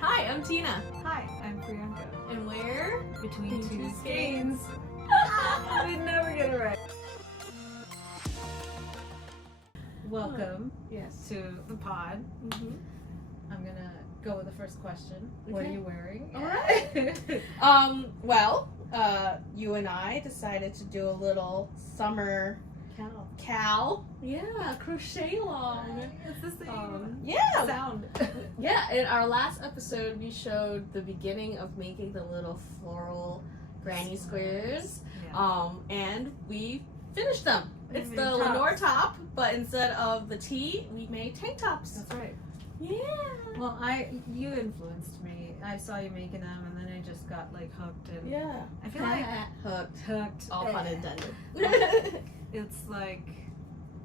Hi, I'm Tina. Hi, I'm Priyanka. And we're Between two two skeins. We never get it right. Welcome Yes. to the pod. Mm-hmm. I'm gonna go with the first question. What are Okay. you wearing? Alright. Well, you and I decided to do a little summer cal. Yeah, crochet along. It's the same Yeah. sound. Yeah, in our last episode, we showed the beginning of making the little floral granny squares. Yeah. And we finished them. We It's made the tops. Lenor top, but instead of the T, we made tank tops. That's right. Yeah. Well, you influenced me. I saw you making them, and then I just got like hooked. And Yeah. I feel like hooked. All pun intended. It's like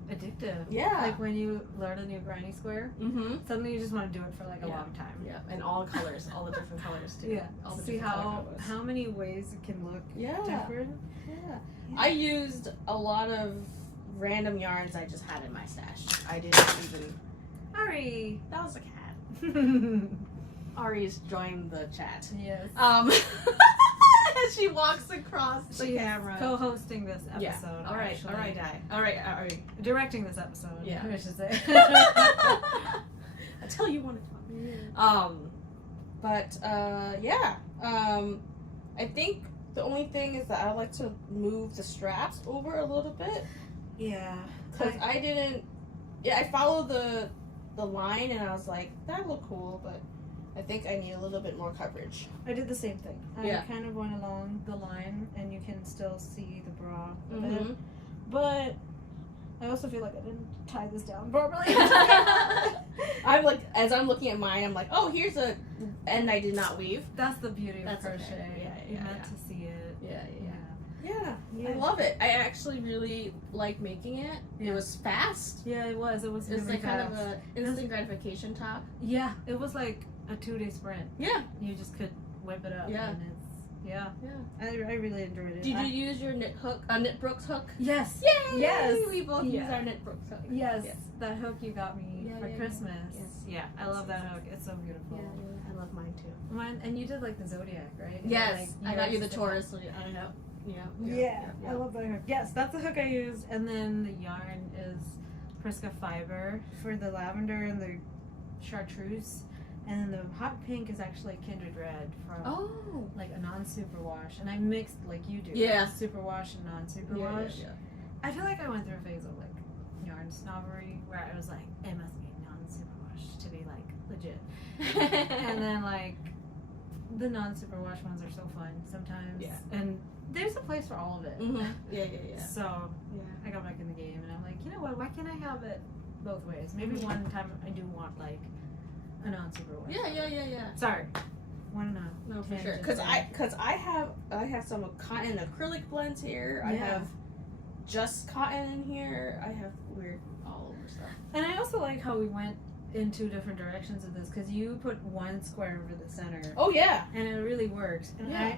addictive. Yeah. Like when you learn a new granny square, Mm-hmm. suddenly you just want to do it for like a Yeah. long time. Yeah, and all colors, all the different colors too. Yeah. All the See different color how combos. many ways it can look Yeah. different. Yeah. I used a lot of random yarns I just had in my stash. I didn't even. AHRI. That was a cat. Ari's joined the chat. Yes. As she walks across the She's camera. co-hosting this episode. Yeah. All right. actually. All right, Di. All right. All right. Directing this episode. Yeah. I should say. Until you want to talk. Yeah. Yeah. I think the only thing is that I like to move the straps over a little bit Yeah. because I didn't. Yeah, I followed the line and I was like, that looked cool, but I think I need a little bit more coverage. I did the same thing. Yeah. I kind of went along the line, and you can still see the bra. Mm-hmm. But I also feel like I didn't tie this down properly. I'm like, as I'm looking at mine, I'm like, oh, here's a, and I did not weave. That's the beauty of That's okay. crochet. Yeah, You're yeah, meant yeah. to see it. Yeah, Yeah. I love it. I actually really like making it. Yeah. It was fast. Yeah, it was. It was It's really like kind fast. of a instant gratification top. Yeah, it was like a 2-day sprint. Yeah. You just could whip it up. Yeah. And it's, yeah. Yeah. I really enjoyed it. Did you use your Knitbrooks hook? Yes. Yay! Yes. We both Yeah. use our Knitbrooks hook. Yes. Yes. That hook you got me Yeah, for yeah, yeah. Christmas. Yes. Yeah, I love that hook. It's so beautiful. Yeah, I love mine too. Mine, and you did like the zodiac, right? Yes, Like, I got you the yours- Taurus. So I don't know. Yeah, I love that hook. Yes, that's the hook I used. And then the yarn is Prisca Fiber for the lavender and the chartreuse. And then the hot pink is actually Kindred Red from Oh. like a non-superwash. And I mixed like you do. Yeah. Superwash and non-superwash. Yeah. I feel like I went through a phase of like yarn snobbery where I was like, it must be non-superwash to be like legit. And then like the non-superwash ones are so fun sometimes. Yeah. And there's a place for all of it. Mm-hmm. Yeah. So Yeah. I got back in the game and I'm like, you know what? Why can't I have it both ways? Maybe one time I do want like a non-superwash. Yeah. Sorry. One non. No, for sure. Because I have some cotton acrylic blends here. I Yeah. have just cotton in here. I have weird all over stuff. And I also like how we went in two different directions of this because you put one square over the center. Oh yeah. And it really worked. And Yeah.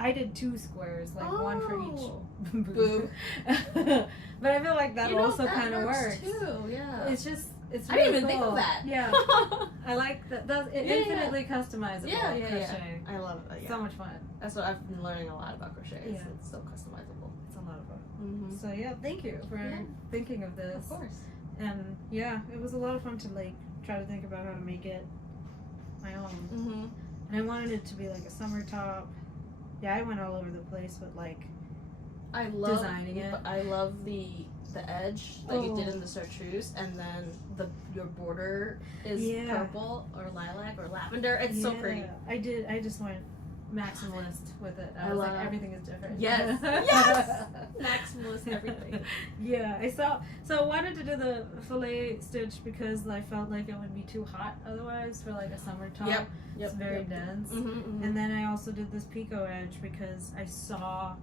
I did two squares, like one for each Oh. boob. But I feel like that also that kind of works. too. Yeah. It's just, it's I really didn't even think cool. of that. Yeah. I like that. That's Yeah. infinitely customizable. Yeah. Crochet. I love it. Yeah. So much fun. That's what I've been learning a lot about crochet. Yeah. It's so customizable. It's a lot of fun. Mm-hmm. So yeah, thank you for Yeah. thinking of this. Of course. And yeah, it was a lot of fun to like try to think about how to make it my own. Mm-hmm. And I wanted it to be like a summer top. Yeah, I went all over the place with like I love designing it. I love the edge that you did Oh. in the chartreuse, and then your border is Yeah. purple or lilac or lavender. It's so pretty. I just went maximalist with it. I I was like, love- everything is different. Yes. Yes. Maximalist everything. Yeah, so I wanted to do the fillet stitch because I felt like it would be too hot otherwise for like a summer top. Yep. It's very dense. Mm-hmm, And then I also did this picot edge because I saw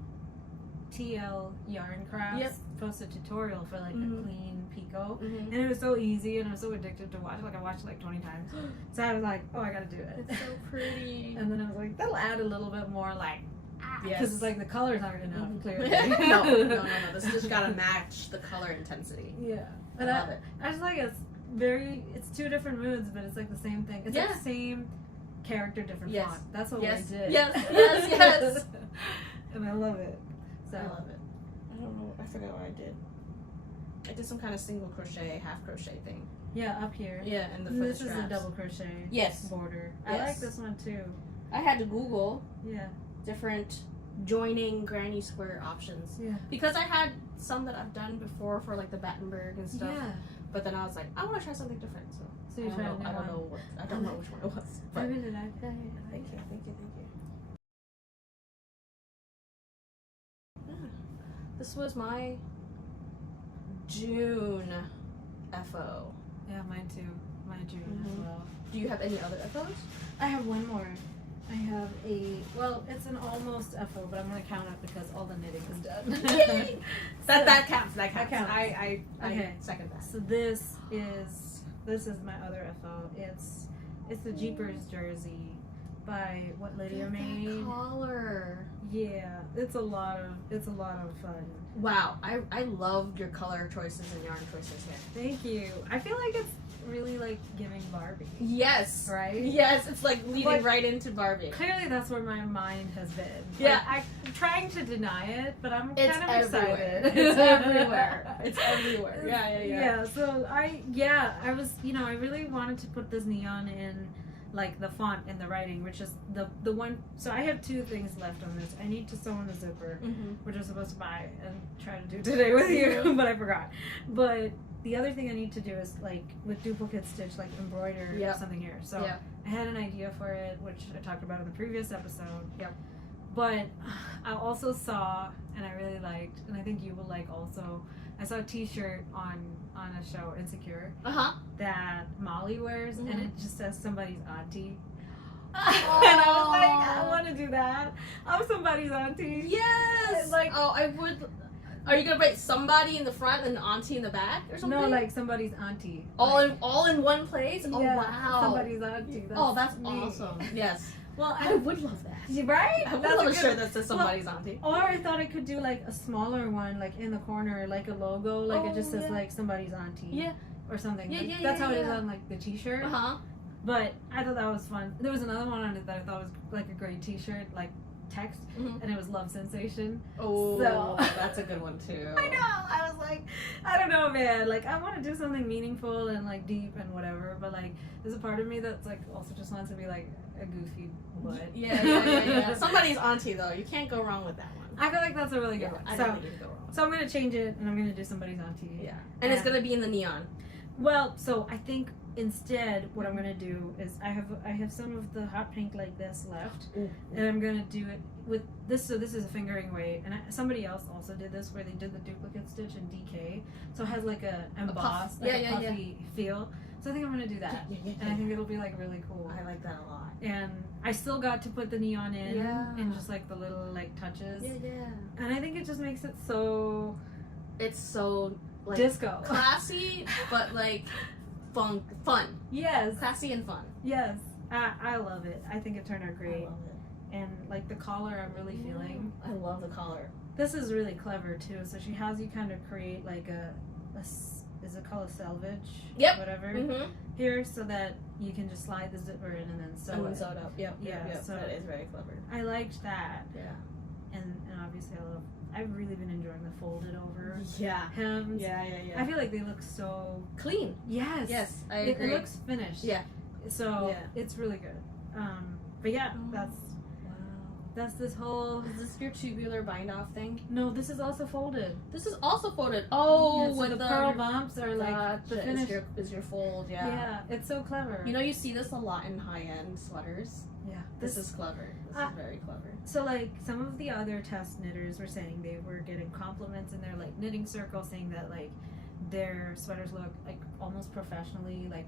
TL Yarn Crafts Yep. post a tutorial for like Mhm. a clean picot. Mm-hmm. And it was so easy and I was so addicted to watch. Like I watched it like 20 times. So I was like, oh, I gotta do it. It's so pretty. And then I was like, that'll add a little bit more like, Yes. because it's like the colors aren't enough, Mhm. clearly. no. This just gotta match the color intensity. Yeah. I But love it. I just like it's it's two different moods, but it's like the same thing. It's like the same character, different font. That's what I did. Yes. And I love it. So I love it. I don't know. I forgot what I did. I did some kind of single crochet, half crochet thing. Yeah, up here. Yeah, and this is a double crochet. Border. I like this one too. I had to Google. Yeah. Different joining granny square options. Yeah. Because I had some that I've done before for like the Battenberg and stuff. Yeah. But then I was like, I want to try something different. So you tried I don't know which one it was. But I really like that. Thank you. This was my June FO. Yeah, mine too. My June as well. Do you have any other FOs? I have one more. I have it's an almost FO, but I'm gonna count it because all the knitting is done. Yay! That counts. That counts. Okay. I second that. So this is my other FO. It's the Jeepers jersey by what Lydia made. That collar. Yeah, it's a lot of fun. Wow, I love your color choices and yarn choices here. Thank you. I feel like it's really like giving Barbie. Yes. Right? Yes, it's like leading right into Barbie. Clearly that's where my mind has been. Yeah. Like, I'm trying to deny it, but I'm It's kind of everywhere. excited. It's everywhere. It's everywhere. Yeah. Yeah, so I was, I really wanted to put this neon in like the font and the writing, which is the one. So I have two things left on this. I need to sew on the zipper, which I was supposed to buy and try to do today with you, but I forgot. But the other thing I need to do is like with duplicate stitch, like embroider something here. So I had an idea for it, which I talked about in the previous episode. But I also saw, and I really liked, and I think you will like also, I saw a t-shirt on a show, Insecure, that Molly wears, and it just says somebody's auntie. And I was like, I want to do that. I'm somebody's auntie. Yes! Like, I would. Are you gonna write somebody in the front and the auntie in the back or something? No, like somebody's auntie. All in one place? Oh, yeah, wow. Somebody's auntie. That's awesome. Yes. Well, I would love that. Right? I would love a shirt that says somebody's auntie. Or I thought I could do like a smaller one, like in the corner, like a logo, like it just says like somebody's auntie. Yeah. Or something. That's how it is on like the t-shirt. But I thought that was fun. There was another one on it that I thought was like a great t-shirt, like text, and it was Love Sensation. Oh, so, that's a good one too. I know. I was like, I don't know, man. Like, I want to do something meaningful and like deep and whatever, but like, there's a part of me that's like also just wants to be like a goofy butt. Yeah. Somebody's auntie though. You can't go wrong with that one. I feel like that's a really good one. I don't think you can go wrong. So I'm gonna change it and I'm gonna do somebody's auntie. Yeah. And it's gonna be in the neon. Well, so I think instead what I'm gonna do is I have some of the hot pink like this left, and I'm gonna do it with this. So this is a fingering weight, and somebody else also did this where they did the duplicate stitch in DK, so it has like a embossed, puffy feel. So I think I'm gonna do that, and I think it'll be like really cool. I like that a lot. And I still got to put the neon in, and just like the little like touches. And I think it just makes it so. It's so like disco, classy, but like fun. Yes, classy and fun. Yes, I love it. I think it turned out great. I love it. And like the collar, I'm really feeling. I love the collar. This is really clever too. So she has you kind of create like is it called a selvage? Yep. Whatever. Here, so that you can just slide the zipper in and then sew it. Sew it up. Yep. So that is very clever. I liked that. Yeah. And obviously I've really been enjoying the folded over hems. Yeah. I feel like they look so clean. Yes. I agree. It looks finished. Yeah. So it's really good. But yeah, that's this whole. Is this your tubular bind off thing? No, this is also folded. This is also folded. Oh, so the pearl bumps are like the finish. Is your fold? Yeah, it's so clever. You know, you see this a lot in high-end sweaters. Yeah, this is clever. This is very clever. So like some of the other test knitters were saying they were getting compliments in their like knitting circle, saying that like their sweaters look like almost professionally like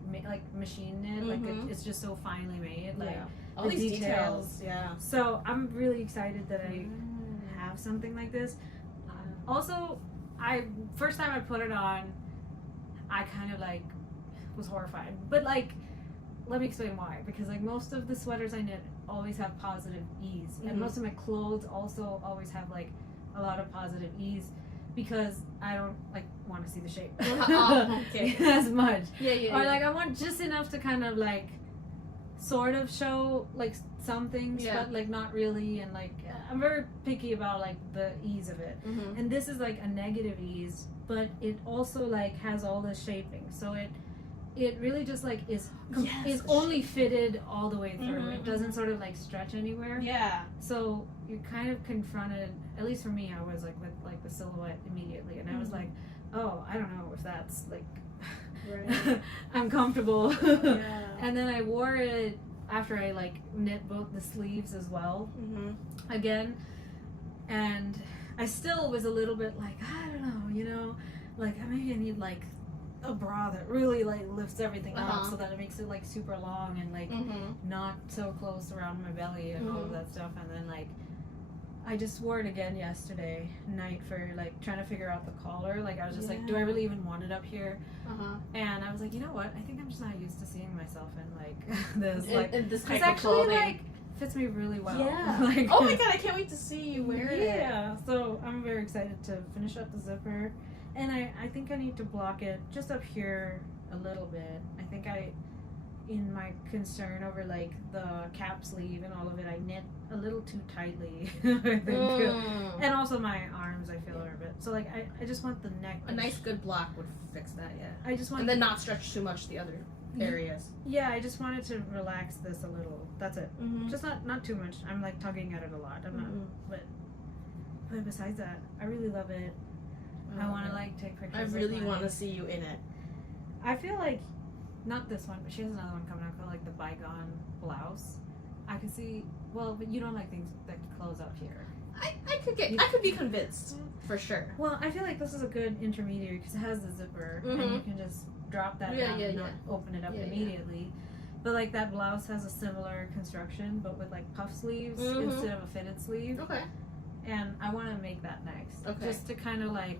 machine knit, like it's just so finely made, like all these details. Yeah. So I'm really excited that I have something like this. Also, first time I put it on, I kind of like was horrified, but like let me explain why. Because like most of the sweaters I knit always have positive ease, and most of my clothes also always have like a lot of positive ease, because I don't like want to see the shape Okay. as much. Yeah. Or like I want just enough to kind of like sort of show like some things, but like not really. And like I'm very picky about like the ease of it. Mm-hmm. And this is like a negative ease, but it also like has all the shaping, so it really just like is only fitted all the way through. Mm-hmm. It doesn't sort of like stretch anywhere. Yeah. So you're kind of confronted, at least for me, I was like with like the silhouette immediately, and I was like, oh, I don't know if that's like I'm comfortable. Yeah. And then I wore it after I like knit both the sleeves as well again, and I still was a little bit like, I don't know, you know, like maybe I need like a bra that really like lifts everything up so that it makes it like super long and like not so close around my belly and all of that stuff. And then like I just wore it again yesterday night for like trying to figure out the collar. Like I was just like, do I really even want it up here? And I was like, you know what? I think I'm just not used to seeing myself in like this like in this it's type of actually clothing. like fits me really well. Yeah. Like, oh my god, I can't wait to see you wear it. Yeah. So I'm very excited to finish up the zipper, and I think I need to block it just up here a little bit. I think in my concern over like the cap sleeve and all of it, I knit a little too tightly. I think. And also my arms, I feel are a bit. So like I just want the neck. A nice good block would fix that. Yeah. I just want and then not stretch too much the other areas. Yeah, I just wanted to relax this a little. That's it. Just not too much. I'm like tugging at it a lot. I'm not, but besides that, I really love it. I want to like take pictures. I really want to see you in it. I feel like not this one, but she has another one coming out called like the bygone blouse. I can see. Well, but you don't like things that close up here. I could be convinced for sure. Well, I feel like this is a good intermediary because it has the zipper and you can just drop that down and not open it up immediately. But like that blouse has a similar construction, but with like puff sleeves instead of a fitted sleeve. Okay. And I want to make that next. Okay. Just to kind of like,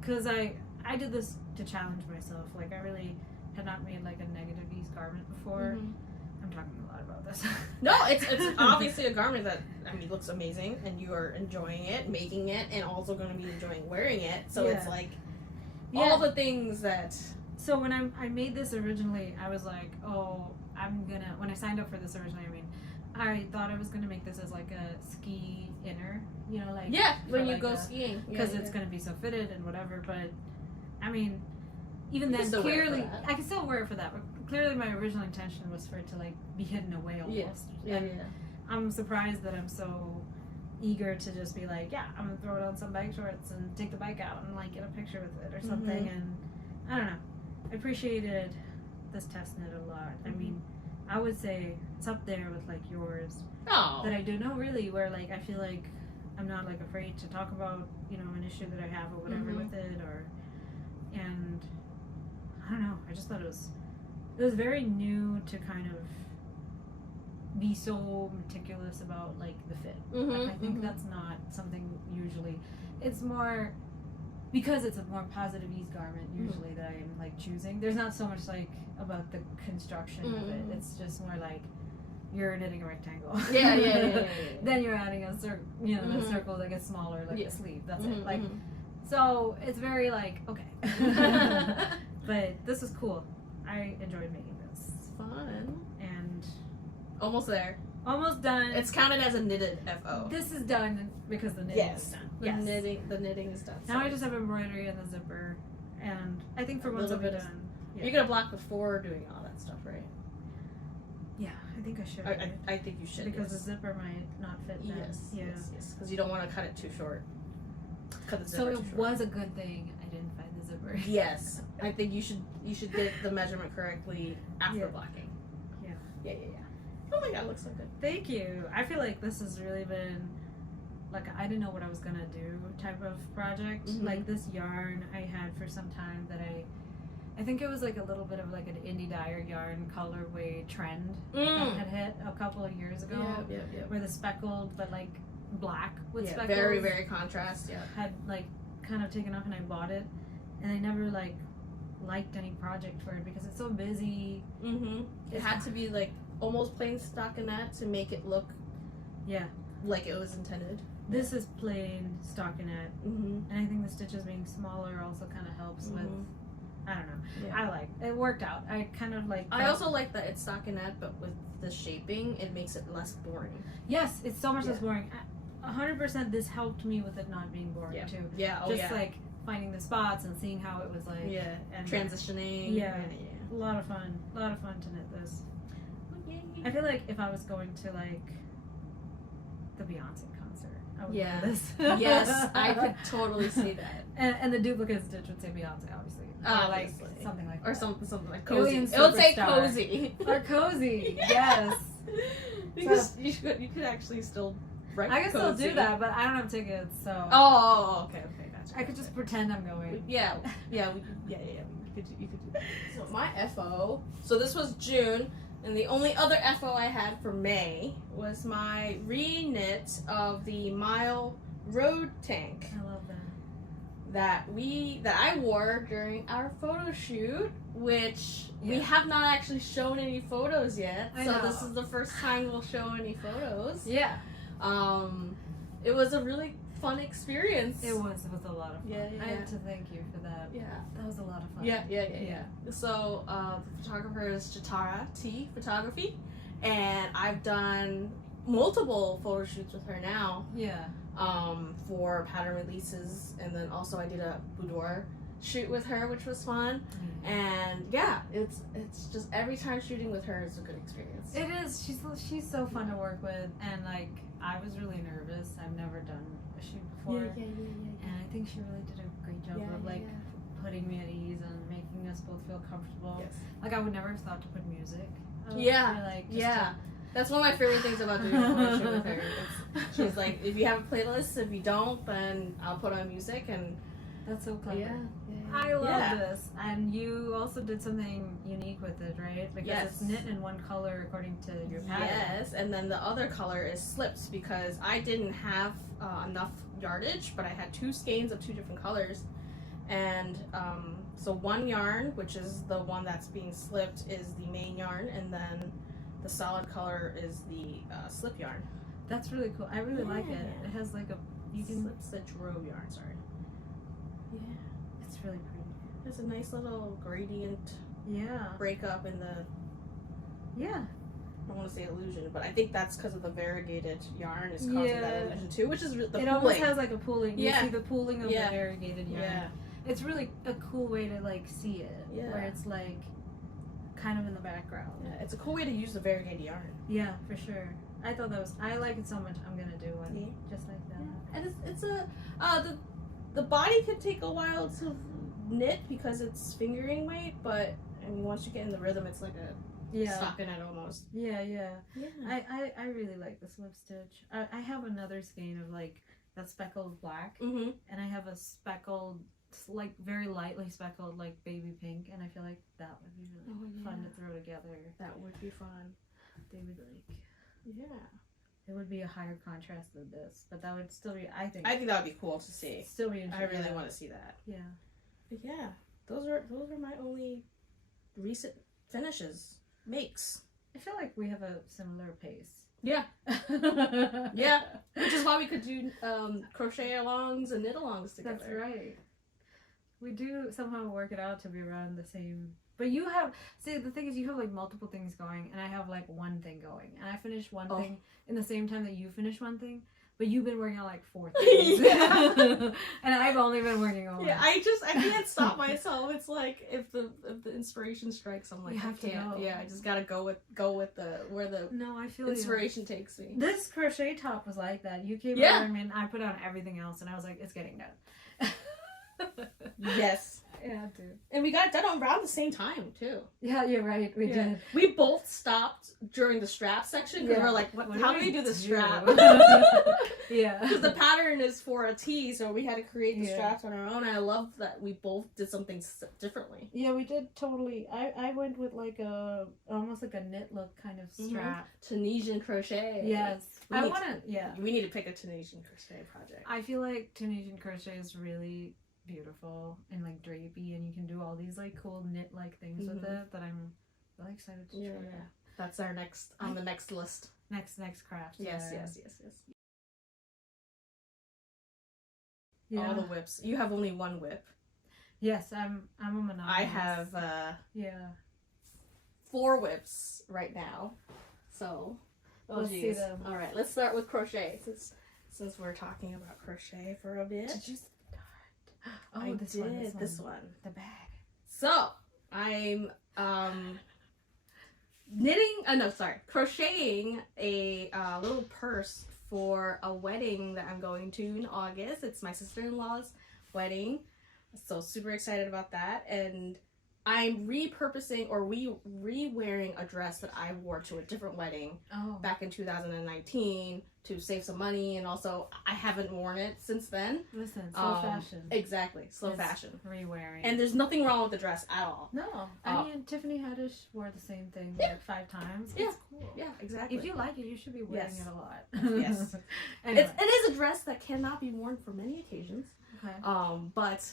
because I did this to challenge myself. Like I really had not made like a negative ease garment before. I'm talking a lot about this. No, it's obviously a garment that looks amazing, and you are enjoying it, making it, and also going to be enjoying wearing it. So it's like all the things that. So when I made this originally, I was like, oh, when I signed up for this originally, I thought I was gonna make this as like a ski inner, you know, like when you like go skiing, because it's gonna be so fitted and whatever. But I mean, even then, clearly I can still wear it for that. But clearly, my original intention was for it to like be hidden away almost. Yeah. I'm surprised that I'm so eager to just be like, I'm gonna throw it on some bike shorts and take the bike out and like get a picture with it or something. And I don't know. I appreciated this test knit a lot. I mean, I would say it's up there with like yours. Oh. That I do know really where like I feel like I'm not like afraid to talk about, you know, an issue that I have or whatever with it and I don't know. I just thought it was very new to kind of be so meticulous about like the fit. I think that's not something usually. It's more because it's a more positive ease garment usually that I'm like choosing. There's not so much like about the construction of it. It's just more like you're knitting a rectangle. Yeah. Then you're adding a circle, you know, a circle that gets smaller like a sleeve. That's it. Like so it's very like okay. But this is cool. I enjoyed making this. It's fun. And almost there. Almost done. It's counted as a knitted FO. This is done because the knitting is done. The knitting is done. Now I just have embroidery and the zipper, and I think for once I'll be done. You're gonna block before doing all that stuff, right? Yeah, I think I should. I think you should because the zipper might not fit. Then. Yes. Because you don't want to cut it too short. So it was a good thing I didn't find the zipper. Yes, I think you should get the measurement correctly after blocking. Yeah. Oh my god, it looks so good. Thank you. I feel like this has really been like I didn't know what I was gonna do type of project. Like this yarn I had for some time that I think it was like a little bit of like an indie dyer yarn colorway trend that had hit a couple of years ago. Yeah. Where the speckled but like black with speckles. Very, very contrast. Yeah. Had like kind of taken off, and I bought it, and I never like liked any project for it because it's so busy. It had to be like almost plain stockinette to make it look like it was intended. This is plain stockinette, Mm-hmm. and I think the stitches being smaller also kind of helps with. I don't know. Yeah. I like it. Worked out. I kind of like. I also like that it's stockinette, but with the shaping, it makes it less boring. Yes, it's so much less boring. 100%. This helped me with it not being boring too. Yeah. Oh, Just like finding the spots and seeing how it was like. Yeah. And Transitioning. Yeah. A lot of fun. A lot of fun to knit this. I feel like if I was going to like the Beyonce concert, I would wear this. Yes, I could totally see that. And the duplicate stitch would say Beyonce, obviously. Or like something like that. Or something like cozy. Alien It would say Superstar. cozy. Or cozy, yes. Because you could actually still write I can cozy. still do that, but I don't have tickets, so. Oh, okay, gotcha. I could just pretend I'm going. Yeah. You could do that. So my FO. So this was June, and the only other FO I had for May was my re-knit of the Mile Road Tank. I love that. That I wore during our photo shoot, which we have not actually shown any photos yet. I so know. this is the first time we'll show any photos. Yeah. It was a really fun experience. It was a lot of fun. Yeah. I have to thank you for that. Yeah. That was a lot of fun. Yeah. So the photographer is Chettara T photography, and I've done multiple photo shoots with her now. Yeah. For pattern releases, and then also I did a boudoir shoot with her, which was fun. And yeah, it's just every time shooting with her is a good experience. It is. She's so fun to work with, and like I was really nervous. I've never done a shoot before, and I think she really did a great job of like putting me at ease and making us both feel comfortable. Yes. Like I would never have thought to put music. That's one of my favorite things about doing a photo shoot with her. She's like, if you have a playlist, if you don't, then I'll put on music, and that's so clever. Yeah. I love this. And you also did something unique with it, right? Because it's knit in one color according to your pattern. Yes, and then the other color is slipped because I didn't have enough yardage, but I had 2 skeins of 2 different colors. And so one yarn, which is the one that's being slipped, is the main yarn, and then the solid color is the slip yarn. That's really cool. I really like it. It has like you can slip stitch row yarn. Sorry. Yeah, it's really pretty. There's a nice little gradient. Yeah. Breakup in the. Yeah. I don't want to say illusion, but I think that's because of the variegated yarn is causing that illusion too, which is the pooling. It almost has like a pooling. Yeah. You see the pooling of the variegated yarn. Yeah. It's really a cool way to like see it. Yeah. Where it's like kind of in the background. Yeah, it's a cool way to use the variegated yarn. Yeah, for sure. I thought that was. I like it so much. I'm gonna do one just like that. Yeah. And it's a the body could take a while to knit because it's fingering weight, but I mean once you get in the rhythm, it's like a stockinette almost. Yeah. I really like the slip stitch. I have another skein of like that speckled black, and I have a speckled, like very lightly speckled, like baby pink, and I feel like that would be really fun to throw together. That would be fun. They would like. Yeah. It would be a higher contrast than this, but that would still be. I think that would be cool to see. Still be interesting. I really want to see that. Yeah. But yeah, those are my only recent finishes makes. I feel like we have a similar pace. Yeah. Yeah. Which is why we could do crochet alongs and knit alongs together. That's right. We do somehow work it out to be around the same. But you have, see, the thing is you have like multiple things going, and I have like one thing going. And I finish one thing in the same time that you finish one thing, but you've been working on like 4 things. And I've only been working on one. Yeah, I can't stop myself. It's like if the inspiration strikes, I'm like, you have to go. Yeah, I just gotta go with where the I feel inspiration takes me. This crochet top was like that. You came over and I put on everything else, and I was like, it's getting done. Yes. Yeah, dude. And we got done around the same time too. Yeah, you're right. We did. We both stopped during the strap section because we're like, how do we do the strap? Yeah. Because the pattern is for a tee, so we had to create the straps on our own. And I love that we both did something differently. Yeah, we did totally. I went with like almost like a knit look kind of strap. Tunisian crochet. Yes. We need to pick a Tunisian crochet project. I feel like Tunisian crochet is really beautiful and like drapey, and you can do all these like cool knit like things with it that I'm really excited to try. Yeah. That's our next on the next list. Next craft. Yes. all the whips. You have only one whip. Yes, I'm a monogamous. I have 4 whips right now. So let's see them. All right, let's start with crochet since we're talking about crochet for a bit. Did you start? Oh, I this one. The bag. So I'm crocheting a little purse for a wedding that I'm going to in August. It's my sister-in-law's wedding, so super excited about that. And I'm repurposing or re-wearing a dress that I wore to a different wedding back in 2019 to save some money, and also I haven't worn it since then. Listen, slow fashion. Exactly, slow fashion. Re-wearing. And there's nothing wrong with the dress at all. No, I mean Tiffany Haddish wore the same thing like 5 times. Yeah. It's cool. Yeah, exactly. If you like it, you should be wearing it a lot. Yes. Anyway. It is a dress that cannot be worn for many occasions. Okay. But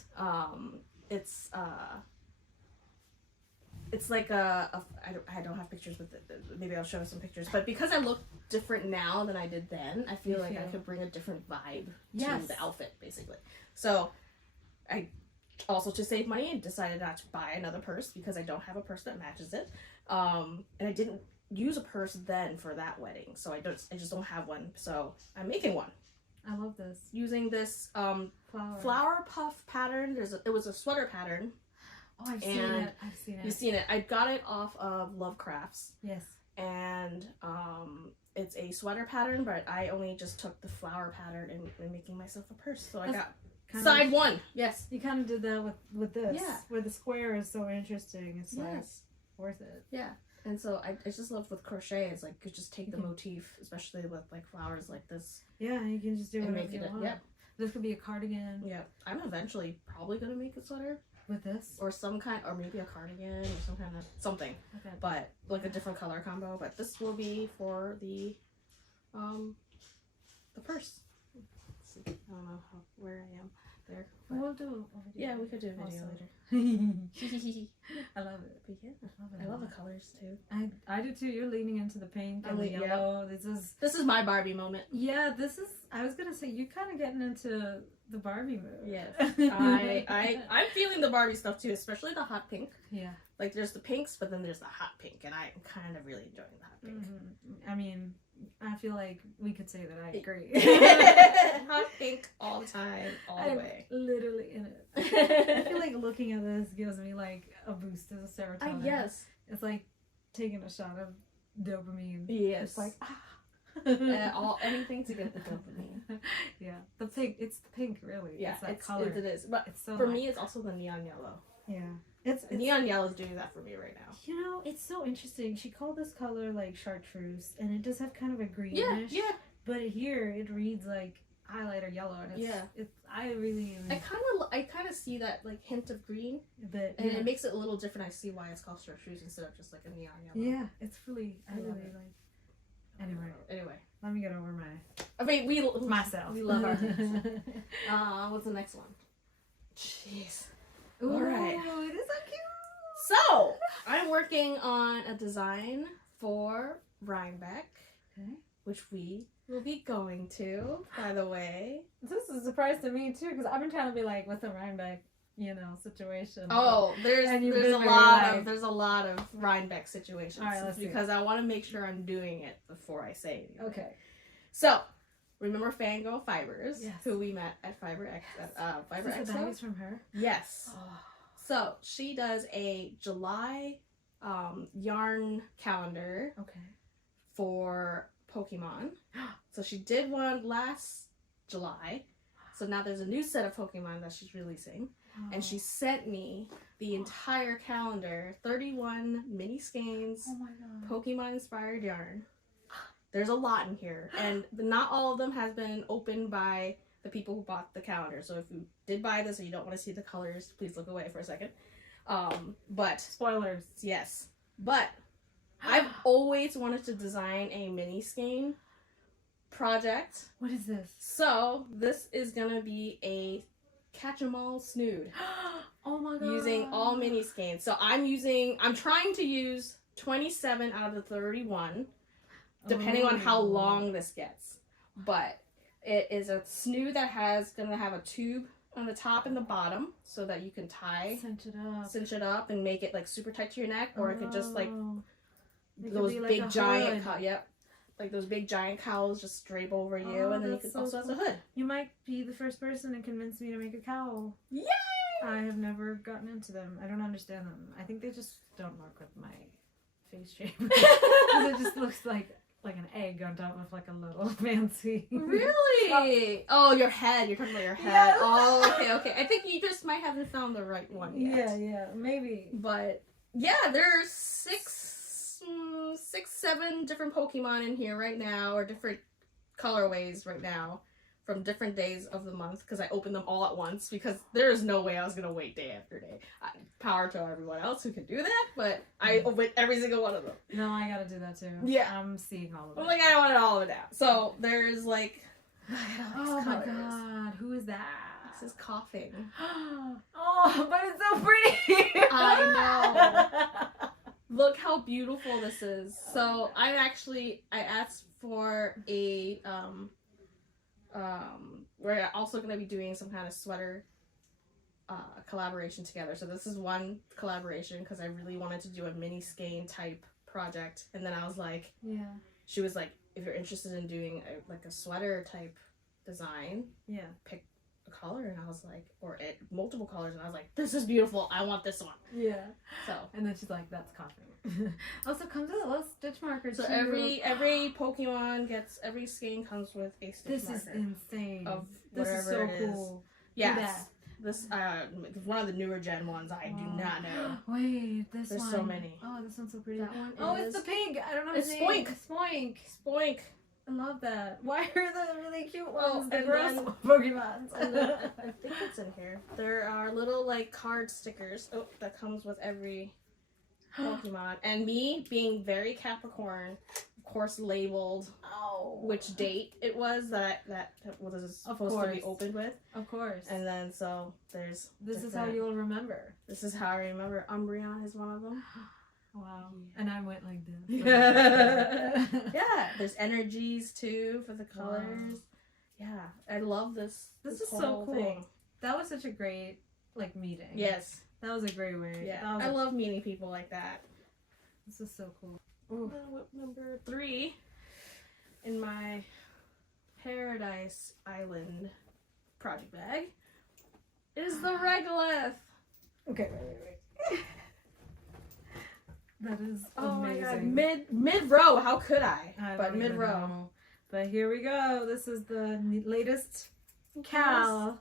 it's like I don't have pictures with it. Maybe I'll show some pictures. But because I look different now than I did then, I feel like I could bring a different vibe to the outfit, basically. So I also, to save money, I decided not to buy another purse because I don't have a purse that matches it. And I didn't use a purse then for that wedding, so I just don't have one. So I'm making one. I love this. Using this flower puff pattern. It was a sweater pattern. Oh, I've seen it. You've seen it. I got it off of Love Crafts. Yes. And it's a sweater pattern, but I only just took the flower pattern and making myself a purse. So I got side one. Yes. You kind of did that with this. Yeah. Where the square is so interesting. It's like worth it. Yeah. And so I just love with crochet. It's like you just take the motif, especially with like flowers like this. Yeah, you can just do it. Make it. Yep. This could be a cardigan. Yeah. I'm eventually probably gonna make a sweater. With this? Or some kind, or maybe a cardigan, or some kind of something. Okay. But like a different color combo. But this will be for the purse. Let's see. I don't know where I am there. We'll do a video. Yeah, we could do a video later. I love it. But yeah, I love the colors too. I do too. You're leaning into the pink and the yellow. Yeah. This is my Barbie moment. Yeah, this is. I was gonna say you're kind of getting into the Barbie mood. Yes, I'm feeling the Barbie stuff too, especially the hot pink. Yeah. Like there's the pinks, but then there's the hot pink, and I'm kind of really enjoying the hot pink. Mm-hmm. I mean, I feel like we could say that I agree. Hot pink all the time, all the way. Literally in it. I feel like looking at this gives me like a boost of serotonin. Yes. It's like taking a shot of dopamine. Yes. It's like anything to get the dopamine. Yeah. The pink. It's the pink, really. Yeah. It's that color. It is. But it's so for me, it's also the neon yellow. Yeah. It's neon yellow is doing that for me right now. You know, it's so interesting. She called this color like chartreuse, and it does have kind of a greenish. Yeah. But here it reads like highlighter yellow, and it's I kind of see that like hint of green, but and it makes it a little different. I see why it's called chartreuse instead of just like a neon yellow. Yeah, it's really I really like. Anyway, let me get over myself. We love our things. What's the next one? Jeez. Ooh, all right. It is so cute. So I'm working on a design for Rhinebeck, which we will be going to, by the way. This is a surprise to me too, because I've been trying to be like with the Rhinebeck, situation. Oh, there's a lot of Rhinebeck situations. All right, because I want to make sure I'm doing it before I say anything. Okay. So remember Fangirl Fibers, yes. who we met at Fiber X Fiber X. The bags from her. Yes. Oh. So she does a July yarn calendar. Okay. For Pokemon. So she did one last July. So now there's a new set of Pokemon that she's releasing. Oh. And she sent me the entire calendar, 31 mini skeins, Pokemon inspired yarn. There's a lot in here. And not all of them has been opened by the people who bought the calendar. So if you did buy this or you don't want to see the colors, please look away for a second. But spoilers. Yes. But I've always wanted to design a mini skein project. What is this? So this is gonna be a catch-em-all Snood. Oh my god! Using all mini skeins. So I'm trying to use 27 out of the 31, depending on how long this gets. But It is a Snood that gonna have a tube on the top and the bottom so that you can cinch it up and make it like super tight to your neck, or it could just like those big giant like those big giant cowls just drape over you, and then you can also has a hood. You might be the first person to convince me to make a cowl. Yay! I have never gotten into them. I don't understand them. I think they just don't work with my face shape. It just looks like an egg on top of like a little fancy. Really? Oh, your head. You're talking about your head. Yeah. Oh, okay. I think you just might haven't found the right one yet. Yeah, maybe. But yeah, there's 7 different Pokemon in here right now, or different colorways right now, from different days of the month, because I opened them all at once, because there is no way I was going to wait day after day. Power to everyone else who can do that, but I opened every single one of them. No, I gotta do that too. Yeah. I'm seeing all of it. I'm like, I wanted all of it out. So there's like, oh my god, who is that? This is Coughing. Oh, but it's so pretty! I know. Look how beautiful this is. So I asked for a we're also going to be doing some kind of sweater collaboration together. So this is one collaboration because I really wanted to do a mini Skein type project, and then I was like, she was like, if you're interested in doing like a sweater type design, pick a color. And I was like, multiple colors, and I was like, this is beautiful, I want this one. So, and then she's like, that's Coughing. Also comes with a little stitch marker so too. every Pokemon gets, every Skein comes with a stitch marker. This is insane. Of this is so it cool. Yes. This one of the newer gen ones. I do not know. Wait, There's one. So many. Oh, this one's so pretty. That one it's the pig. I don't know his his name. Spoink. Spoink. I love that. Why are the really cute ones the and gross then- Pokemons? I think it's in here. There are little like card stickers. Oh, that comes with every Pokemon. And me being very Capricorn, of course, labeled which date it was that was supposed to be opened with. Of course. And then so there's this is how you'll remember. This is how I remember. Umbreon is one of them. Wow. And I went like this. Yeah. There's energies too for the colors. Wow. Yeah. I love this. This is so cool. Thing. That was such a great meeting. Yes. That was a great way. Yeah. I love meeting people like that. This is so cool. Whip number 3 in my Pearadise Island project bag is the Regolith. Okay, wait. That is amazing. Oh my god, mid row. How could I? But mid row. But here we go. This is the latest Cal.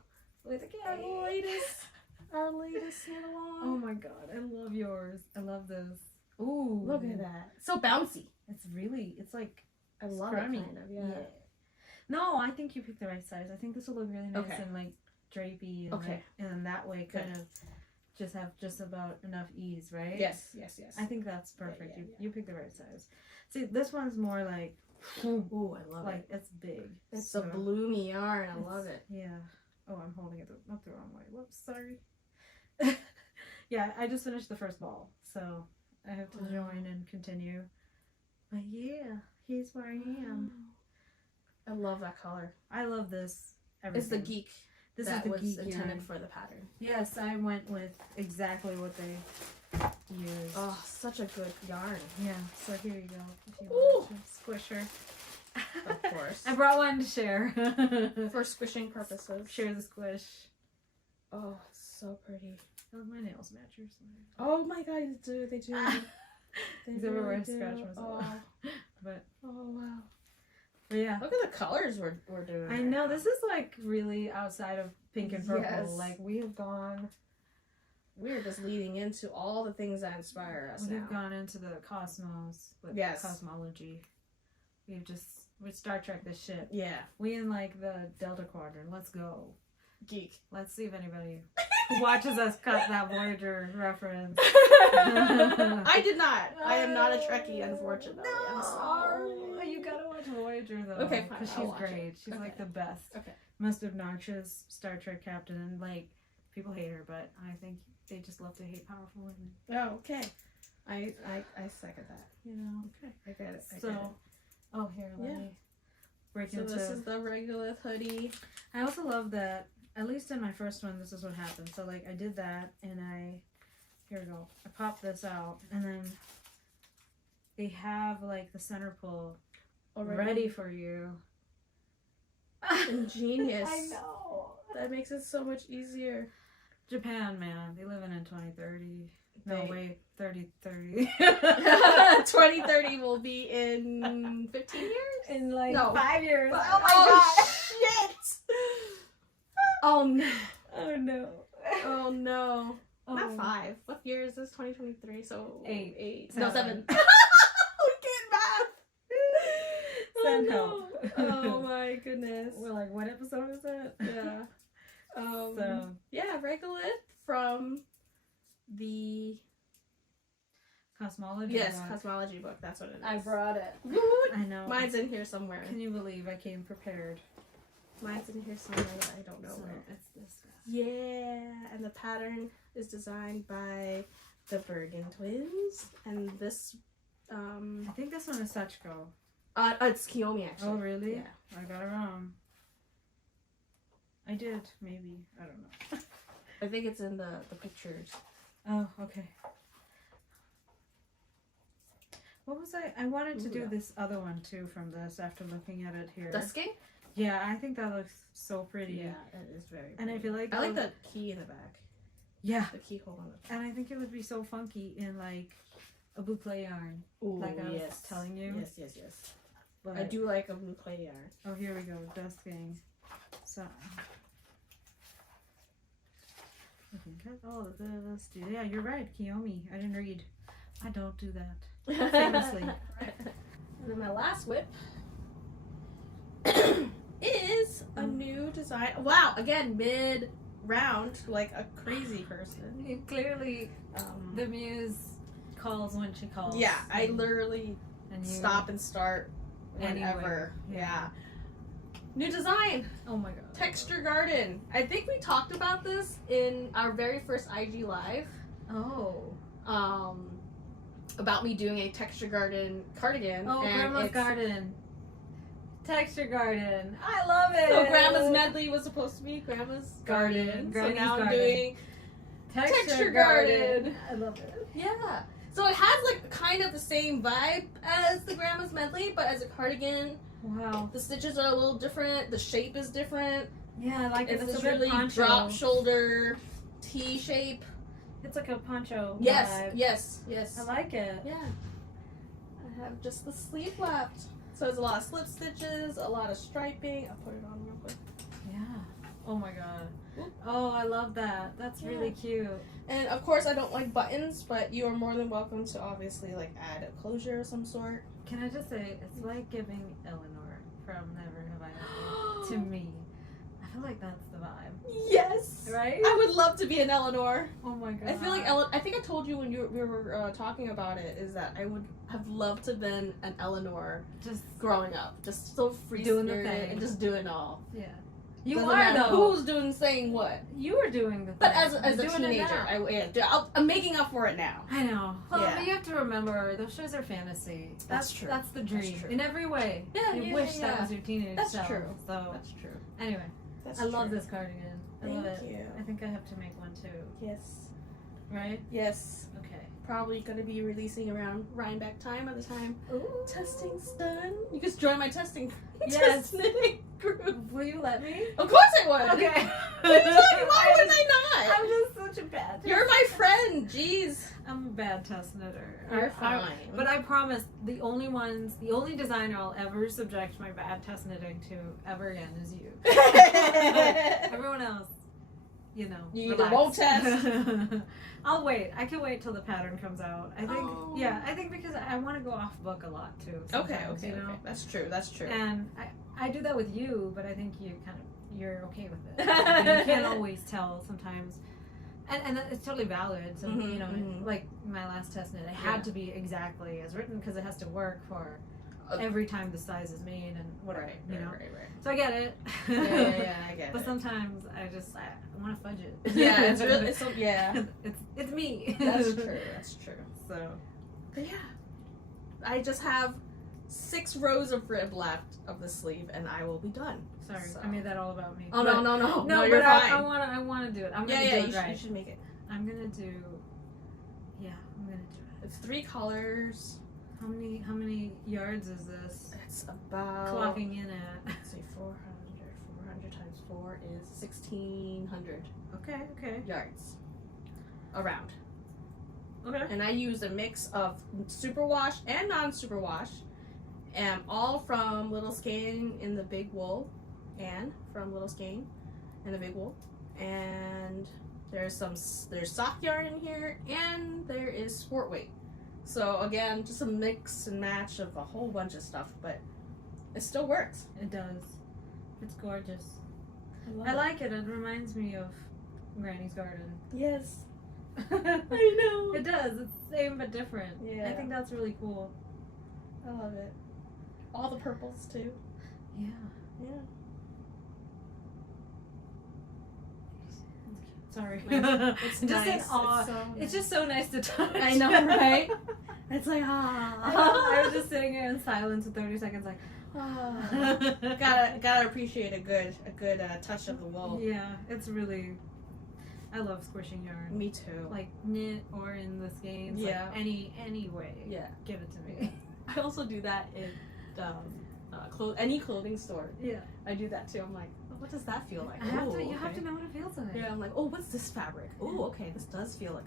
Our latest knit-along. Oh my god, I love yours. I love this. Ooh, look at that. So bouncy. It's like I love scrummy. It kind of. Yeah. No, I think you picked the right size. I think this will look really nice and like drapey and and that way kind of just have just about enough ease, right? Yes. I think that's perfect. You picked the right size. See, this one's more like ooh, I love it. It's big. It's a bloomy yarn. I love it. Yeah. Oh, I'm holding it up the wrong way. Whoops, sorry. Yeah, I just finished the first ball, so I have to join and continue. But yeah, here's where I am. I love that color. I love this. Everything. It's the GEEK. This that is the was GEEK intended yarn. for the pattern. Yes, I went with exactly what they used. Oh, such a good yarn. Yeah, so here you go. If you want to squish her. Of course. I brought one to share. For squishing purposes. Share the squish. Oh, it's so pretty. Oh, my nails match yours. Oh my god, they do. They really do. Scratch myself. But oh wow. But yeah. Look at the colors we're doing. I know, this is like really outside of pink and purple. Yes. Like we're just leading into all the things that inspire us. We've gone into the cosmos with cosmology. We're Star Trek this shit. Yeah. We in like the Delta Quadrant. Let's go. GEEK. Let's see if anybody watches us cut that Voyager reference. I did not. I am not a Trekkie, unfortunately. No. I'm sorry. You gotta watch Voyager though. Okay, fine. Because she's great. She's like the best. Okay. Most obnoxious Star Trek captain, and like people hate her, but I think they just love to hate powerful women. Oh, okay. I second that. You know. Okay. I get it. Oh, here, let me break So into... this is the Regolith hoodie. I also love that, at least in my first one, this is what happened. So, like, I did that, and here we go. I popped this out, and then they have, like, the center pull ready for you. Ingenious. I know. That makes it so much easier. Japan, man. They living in 2030. No, wait. 3030. 2030 will be in 15 years? In, like, No. 5 years. Oh my god. Shit! Oh no. Oh, no. Oh no. Oh. Not 5. What year is this? 2023, so... 8. No, 7. We can't math! Send oh, help. Oh my goodness. We're like, what episode is it? Yeah. So... Yeah, Regolith from the... Cosmology Yes, book. Cosmology book. That's what it is. I brought it. Woot! I know. Mine's in here somewhere. Can you believe I came prepared? Mine's in here somewhere that I don't know So where. it's this guy. Yeah, and the pattern is designed by the Burgin twins, and this, I think this one is Sachiko. it's Kiyomi actually. Oh, really? Yeah. I got it wrong. I did, maybe. I don't know. I think it's in the pictures. Oh, okay. What was I wanted to do this other one too from this after looking at it here. The skin? Yeah, I think that looks so pretty. Yeah, it is very pretty. And I feel like I like the key in the back. Yeah. The keyhole on the back. And I think it would be so funky in like a boucle yarn. Ooh, like I was telling you. Yes. But I do like a blue clay yarn. Oh, here we go. Dusting. So. Looking at all of this. Yeah, you're right. Kiyomi. I didn't read. I don't do that. Famously. And then my last whip is a new design. Wow, again, mid-round, like a crazy person. Clearly, the muse calls when she calls. Yeah, I literally stop and start whenever. Anywhere. Yeah. New design. Oh my god. Texture Garden. I think we talked about this in our very first IG Live. Oh. About me doing a Texture Garden cardigan. Oh, and Grandma's Garden. Texture Garden. I love it. So Grandma's Medley was supposed to be Grandma's Garden. Granny's so now Garden. I'm doing Texture Garden. I love it. Yeah. So it has like kind of the same vibe as the Grandma's Medley, but as a cardigan. Wow. The stitches are a little different. The shape is different. Yeah, I like it. It's It's this a really poncho. drop shoulder T shape. It's like a poncho. Yes, vibe. yes. I like it. Yeah. I have just the sleeve left. So there's a lot of slip stitches, a lot of striping. I'll put it on real quick. Yeah. Oh my god. Oh, I love that. That's really cute. And of course I don't like buttons, but you are more than welcome to obviously like add a closure of some sort. Can I just say, it's like giving Eleanor from Never Have I Ever to me. I feel like that's the vibe. Yes! Right? I would love to be an Eleanor. Oh my god. I feel like I think I told you when we were talking about it, is that I would have loved to have been an Eleanor just growing up. Just so free doing the spirited thing. and just doing all. Yeah. You Doesn't are matter though. who's doing saying what. You were doing the thing. But as a You're doing it teenager, now. I'm making up for it now. I know. Well, Yeah. but you have to remember, those shows are fantasy. That's true. That's the dream. That's true. In every way. Yeah, you wish that was your teenage That's self. true. So, That's true. anyway, That's I love true. this cardigan. I Thank love it. you. I think I have to make one too. Yes. Right? Yes. Okay. Probably going to be releasing around Rhinebeck time by the time Ooh. testing's done. You can join my testing Yes. knitting group. Will you let me? Of course I would. Okay. What are you talking? Why would I not? I'm just such a bad test. You're my friend. Jeez. I'm a bad test knitter. You're fine. But I promise, the only designer I'll ever subject my bad test knitting to ever again is you. Everyone else, you know. You either relax. won't test. I'll wait. I can wait till the pattern comes out. I think, Oh. yeah, I think because I want to go off book a lot too. Okay, sometimes, okay, you know? okay. That's true. That's true. And I do that with you, but I think you're okay with it. You can't always tell sometimes. And it's totally valid. So, Mhm, you know, mhm. like my last test knit, it had to be exactly as written because it has to work for every time the size is made and whatever, you know. Right. So I get it. Yeah, I get But it. sometimes I want to fudge it. Yeah, it's really, yeah. it's me. That's true. That's true. So, But yeah, I just have 6 rows of rib left of the sleeve, and I will be done. Sorry, So. I made that all about me. Oh, but, no, you're but fine. I wanna do it. I'm gonna yeah, do it right. You should make it. I'm gonna do. Yeah, I'm gonna do it. It's 3 colors. How many yards is this? It's about Clocking in at. Let's see, 400 times 4 is 1,600 Okay. yards around. Okay. And I used a mix of superwash and non-superwash, and all from Little Skein in the big wool, and from Little Skein in the big wool, and there's soft yarn in here, and there is sport weight. So again, just a mix and match of a whole bunch of stuff, but it still works. It does. It's gorgeous. I I like it. It reminds me of Granny's Garden. Yes. I know. It does. It's the same but different. Yeah. I think that's really cool. I love it. All the purples too. Yeah. Yeah. Sorry. It's just nice. in awe. It's, so It's nice. just so nice to touch. I know, right? It's like I was just sitting here in silence for 30 seconds, like. gotta appreciate a good touch of the wool. Yeah, it's really. I love squishing yarn. Me too. Like knit or in the skeins. Yeah. Like any way. Yeah. Give it to me. I also do that in any clothing store. Yeah. I do that too. I'm like, oh, what does that feel like? You have okay. to know what it feels like. Yeah, I'm like, oh, what's this fabric? Oh, okay, this does feel like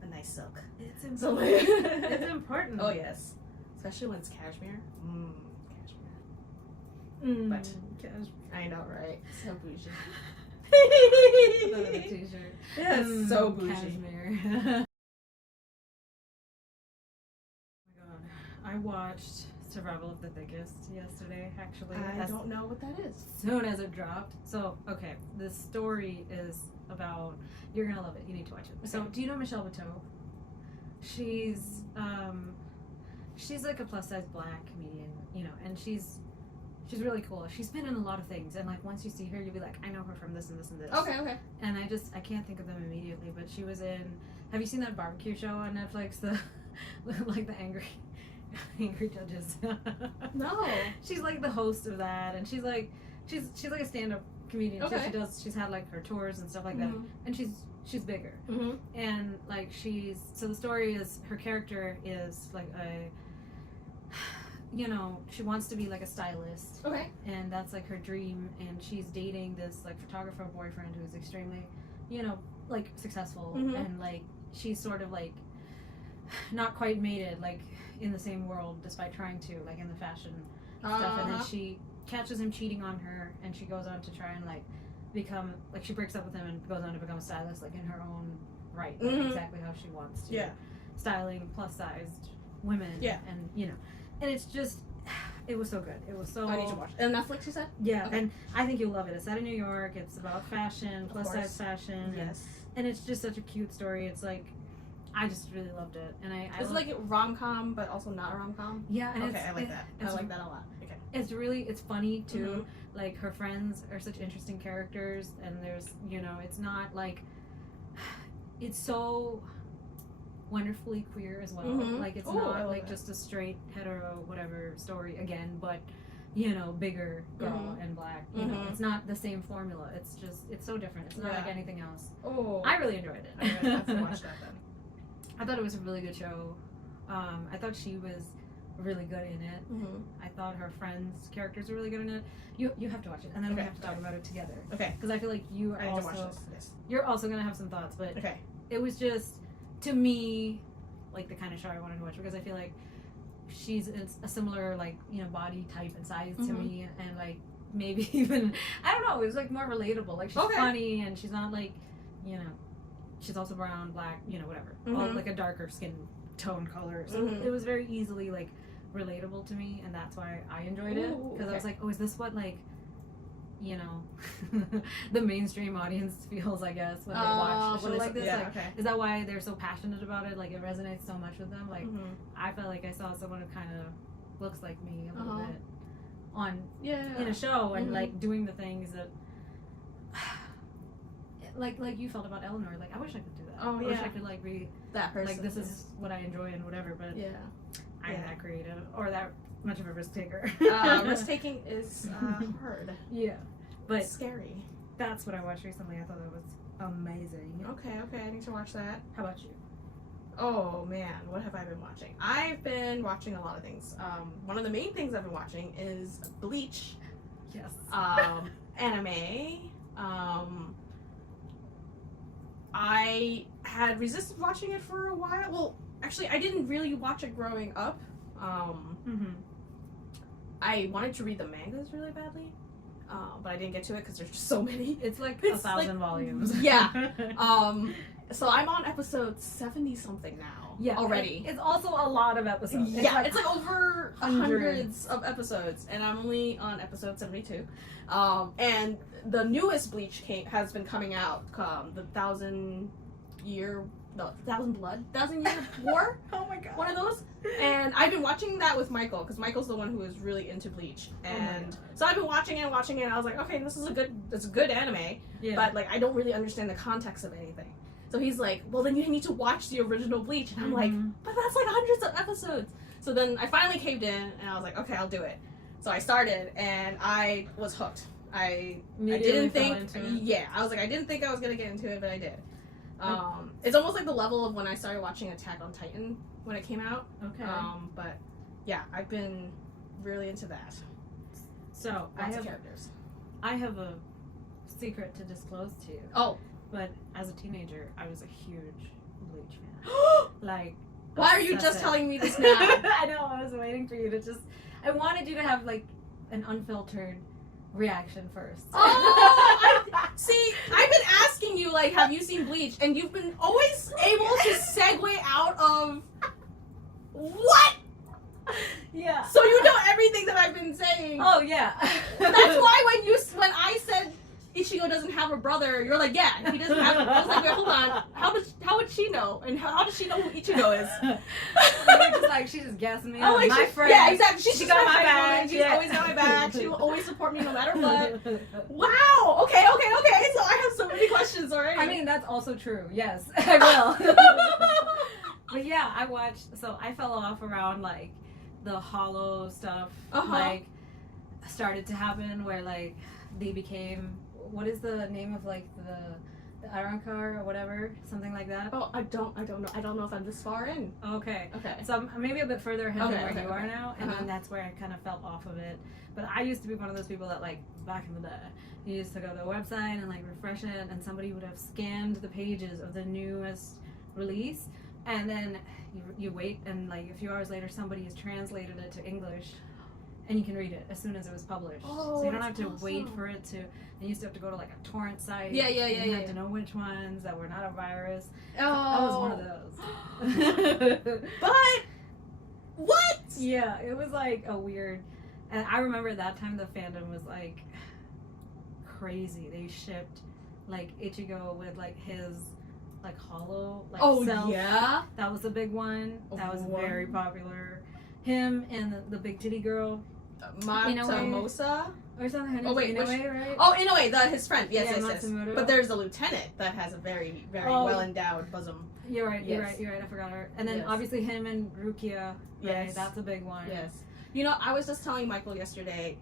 a nice silk. It's So, important. It's important. Oh yes, especially when it's cashmere. Cashmere. But I know, right? So bougie. Another t-shirt. Yeah, it's so bougie. Cashmere. Oh my god. I watched Survival of the Thickest yesterday, actually. I don't know what that is. As soon as it dropped. So, okay, the story is about, you're gonna love it, you need to watch it. Okay. So, do you know Michelle Buteau? She's like a plus size black comedian, you know, and she's really cool. She's been in a lot of things, and like once you see her, you'll be like, I know her from this and this and this. Okay. And I can't think of them immediately, but she was in, have you seen that barbecue show on Netflix, the like the angry judges? No. She's like the host of that, and she's like a stand-up comedian. Okay. So she's had like her tours and stuff like that, and she's bigger. And like so the story is, her character is like she wants to be like a stylist. Okay. And that's like her dream, and she's dating this like photographer boyfriend who's extremely, like successful, and like she's sort of like not quite mated like in the same world despite trying to, like in the fashion stuff, and then she catches him cheating on her, and she goes on to try and like become, like she breaks up with him and goes on to become a stylist like in her own right, like exactly how she wants to. Yeah. Styling plus sized women. Yeah. And and it's just, it was so good. It was so. I need to watch it. And Netflix, you said? Yeah, Okay. and I think you'll love it. It's set in New York. It's about fashion, plus size fashion. Yes. And it's just such a cute story. It's like, I just really loved it. And It's like rom-com, but also not a rom-com? Yeah, and okay, I like that. I like that a lot. Okay. It's funny too. Like her friends are such interesting characters, and there's, it's not like, it's so wonderfully queer as well. Like it's not like just a straight hetero whatever story again, but bigger girl and black. It's not the same formula. It's just, it's so different. It's not like anything else. Oh, I really enjoyed it. I'm gonna have to watch that then. I thought it was a really good show. I thought she was really good in it. I thought her friends' characters were really good in it. You have to watch it, and then we have to talk about it together. Okay. Because I feel like you I are need to watch also, this. Yes. you're also gonna have some thoughts, but Okay. it was just, to me, like the kind of show I wanted to watch, because I feel like she's a similar like body type and size to me, and like maybe even, I don't know, it was like more relatable. Like she's funny, and she's not like, she's also brown, black, whatever, all like a darker skin tone color. So it was very easily like relatable to me, and that's why I enjoyed it, because I was like, oh, is this what like the mainstream audience feels, I guess, when they watch a show like this? Is that why they're so passionate about it? Like it resonates so much with them? Like I felt like I saw someone who kind of looks like me a little bit on in a show, and like doing the things that like you felt about Eleanor. Like I wish I could do that. I wish I could like be that person. Like this is what I enjoy and whatever, but I'm that creative or that much of a risk taker. Risk taking is hard. Yeah, but it's scary. That's what I watched recently. I thought that was amazing. Okay, I need to watch that. How about you? Oh man, what have I been watching? I've been watching a lot of things. One of the main things I've been watching is Bleach. Yes. Anime. I had resisted watching it for a while. Well, actually, I didn't really watch it growing up. I wanted to read the mangas really badly, but I didn't get to it because there's just so many. It's like 1,000 volumes. Yeah. So I'm on episode 70 something now. Yeah. Already. It's also a lot of episodes. Yeah. It's like over hundreds of episodes, and I'm only on episode 72. And the newest Bleach has been coming out. The 1,000 Year War. Oh my god. One of those. And I've been watching that with Michael, because Michael's the one who is really into Bleach. And so I've been watching it, and I was like, okay, it's a good anime. Yeah. But like I don't really understand the context of anything. So he's like, well then you need to watch the original Bleach. And I'm like, but that's like hundreds of episodes. So then I finally caved in, and I was like, okay, I'll do it. So I started, and I was hooked. I didn't think, I was like, I didn't think I was gonna get into it, but I did. It's almost like the level of when I started watching Attack on Titan when it came out. Okay. But yeah, I've been really into that. So Lots of characters. I have a secret to disclose to you. Oh. But as a teenager, I was a huge Bleach fan. Like, why are you just telling me this now? I know, I was waiting for you to just... I wanted you to have, like, an unfiltered reaction first. Oh! See, I've been asking you, like, have you seen Bleach? And you've been always able to segue out of... What? Yeah. So you know everything that I've been saying. Oh, yeah. That's why when I said Ichigo doesn't have a brother, you're like, yeah, he doesn't have a brother. I was like, wait, hold on. How would she know? And how does she know who Ichigo is? You're just like, she's just gassing me up. Like, my friend. Yeah, exactly. She got my back. She's always got my back. She will always support me no matter what. Wow. Okay. So I have so many questions already. I mean, that's also true. Yes, I will. But yeah, I fell off around, like, the hollow stuff, like, started to happen where, like, they became... What is the name of like the iron car or whatever, something like that? Oh, I don't know. I don't know if I'm this far in. Okay. So I'm maybe a bit further ahead than where you are now, and then that's where I kind of fell off of it. But I used to be one of those people that, like, back in the day, you used to go to the website and like refresh it, and somebody would have scanned the pages of the newest release, and then you wait, and like a few hours later, somebody has translated it to English. And you can read it as soon as it was published. Oh, so you don't have to wait for it to... You used to have to go to like a torrent site. Yeah. You had to know which ones that were not a virus. Oh. I was one of those. But... What? Yeah, it was like a weird... And I remember at that time the fandom was like crazy. They shipped like Ichigo with like his like hollow like self. Yeah? That was a big one. That was very popular. Him and the big titty girl. Matsumosa? Or something. Oh, wait, right? Oh, Inoue, his friend. Yes. Matsumoto. But there's a lieutenant that has a very, very well-endowed bosom. You're right, I forgot her. And then obviously him and Rukia. Right? Yes. That's a big one. Yes. You know, I was just telling Michael yesterday,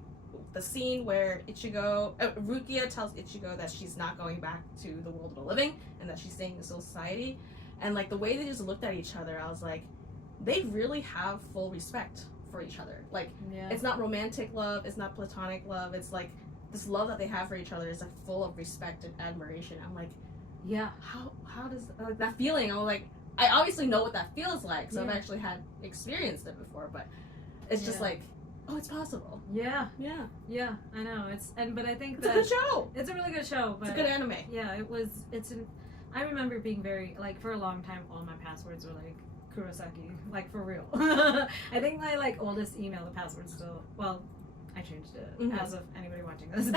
the scene where Rukia tells Ichigo that she's not going back to the world of the living, and that she's staying in Soul Society. And like the way they just looked at each other, I was like, they really have full respect for each other. Like, it's not romantic love, it's not platonic love, it's like this love that they have for each other is like full of respect and admiration. I'm like, how does like that feeling? I'm like, I obviously know what that feels like, so I've actually experienced it before, but it's just like, oh, it's possible. Yeah, I know. But I think it's a good show. It's a really good show. But it's a good anime. Yeah, I remember being very, like, for a long time, all my passwords were like Kurosaki, like, for real. I think my like oldest email, the password still, well, I changed it as of anybody watching this,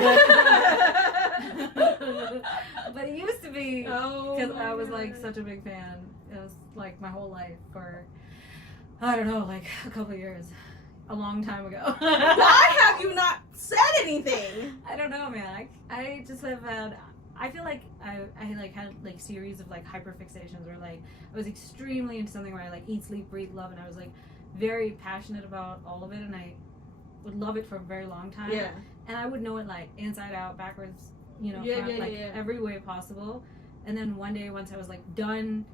but it used to be because I was like such a big fan. It was like my whole life for, I don't know, like a couple of years, a long time ago. Why have you not said anything? I don't know, man. I just have had. I feel like I like had like series of like hyperfixations where like I was extremely into something where I like eat, sleep, breathe, love, and I was like very passionate about all of it, and I would love it for a very long time. Yeah. And I would know it like inside out, backwards, you know, Yeah. every way possible. And then one day, once I was like done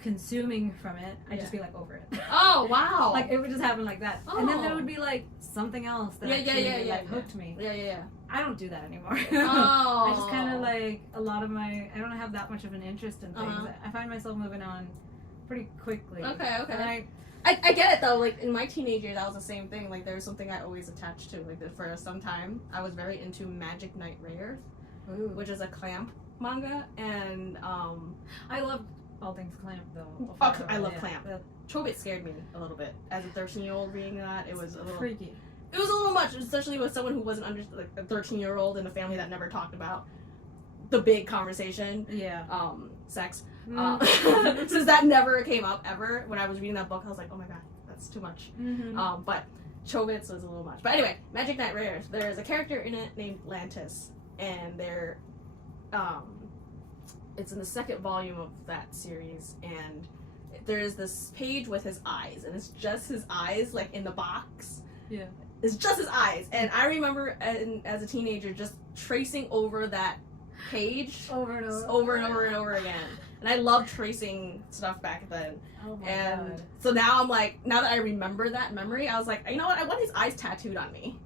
consuming from it, I'd just be like over it. Oh wow! Like it would just happen like that. Oh. And then there would be like something else that hooked me. Yeah. I don't do that anymore. Oh. I just kind of like a lot of my. I don't have that much of an interest in things. I find myself moving on pretty quickly. Okay. And I get it though. Like in my teenage years, that was the same thing. Like there was something I always attached to. Like for some time, I was very into Magic Knight Rayearth, which is a clamp manga, and I love all things clamp though. I love clamp. Chobits scared me a little bit as a 13-year-old reading that. It was a little freaky. It was a little much, especially with someone who wasn't under like a 13-year-old in a family that never talked about the big conversation. Yeah. Sex. Since that never came up ever when I was reading that book, I was like, oh my god, that's too much. But Chobits was a little much. But anyway, Magic Knight Rayearth. There's a character in it named Lantis, and they're it's in the second volume of that series, and there's this page with his eyes, and it's just his eyes, like in the box. Yeah. It's just his eyes, and I remember as a teenager just tracing over that page over and over again. And I loved tracing stuff back then. Oh my god. So now I'm like, now that I remember that memory, I was like, you know what? I want his eyes tattooed on me.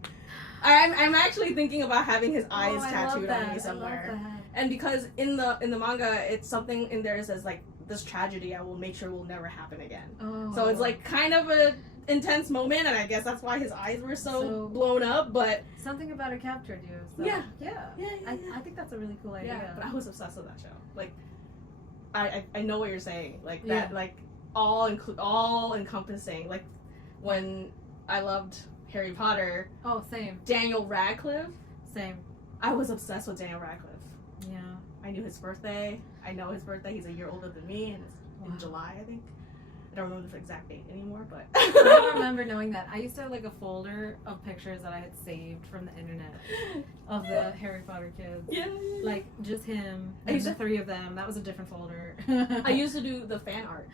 I'm actually thinking about having his eyes tattooed on me somewhere. And because in the manga, it's something in there that says like, this tragedy I will make sure will never happen again. Oh. So it's like kind of a intense moment, and I guess that's why his eyes were so blown up. But something about it captured you. So. Yeah. I think that's a really cool idea. Yeah, but I was obsessed with that show. Like, I know what you're saying. Like that, like all encompassing. Like when I loved Harry Potter. Oh, same. Daniel Radcliffe. Same. I was obsessed with Daniel Radcliffe. Yeah. I knew his birthday. I know his birthday. He's a year older than me, and it's in July, I think. I don't remember the exact date anymore, but I remember knowing that. I used to have like a folder of pictures that I had saved from the internet of the Harry Potter kids. Yeah. Like just him and the three of them. That was a different folder. I used to do the fan art.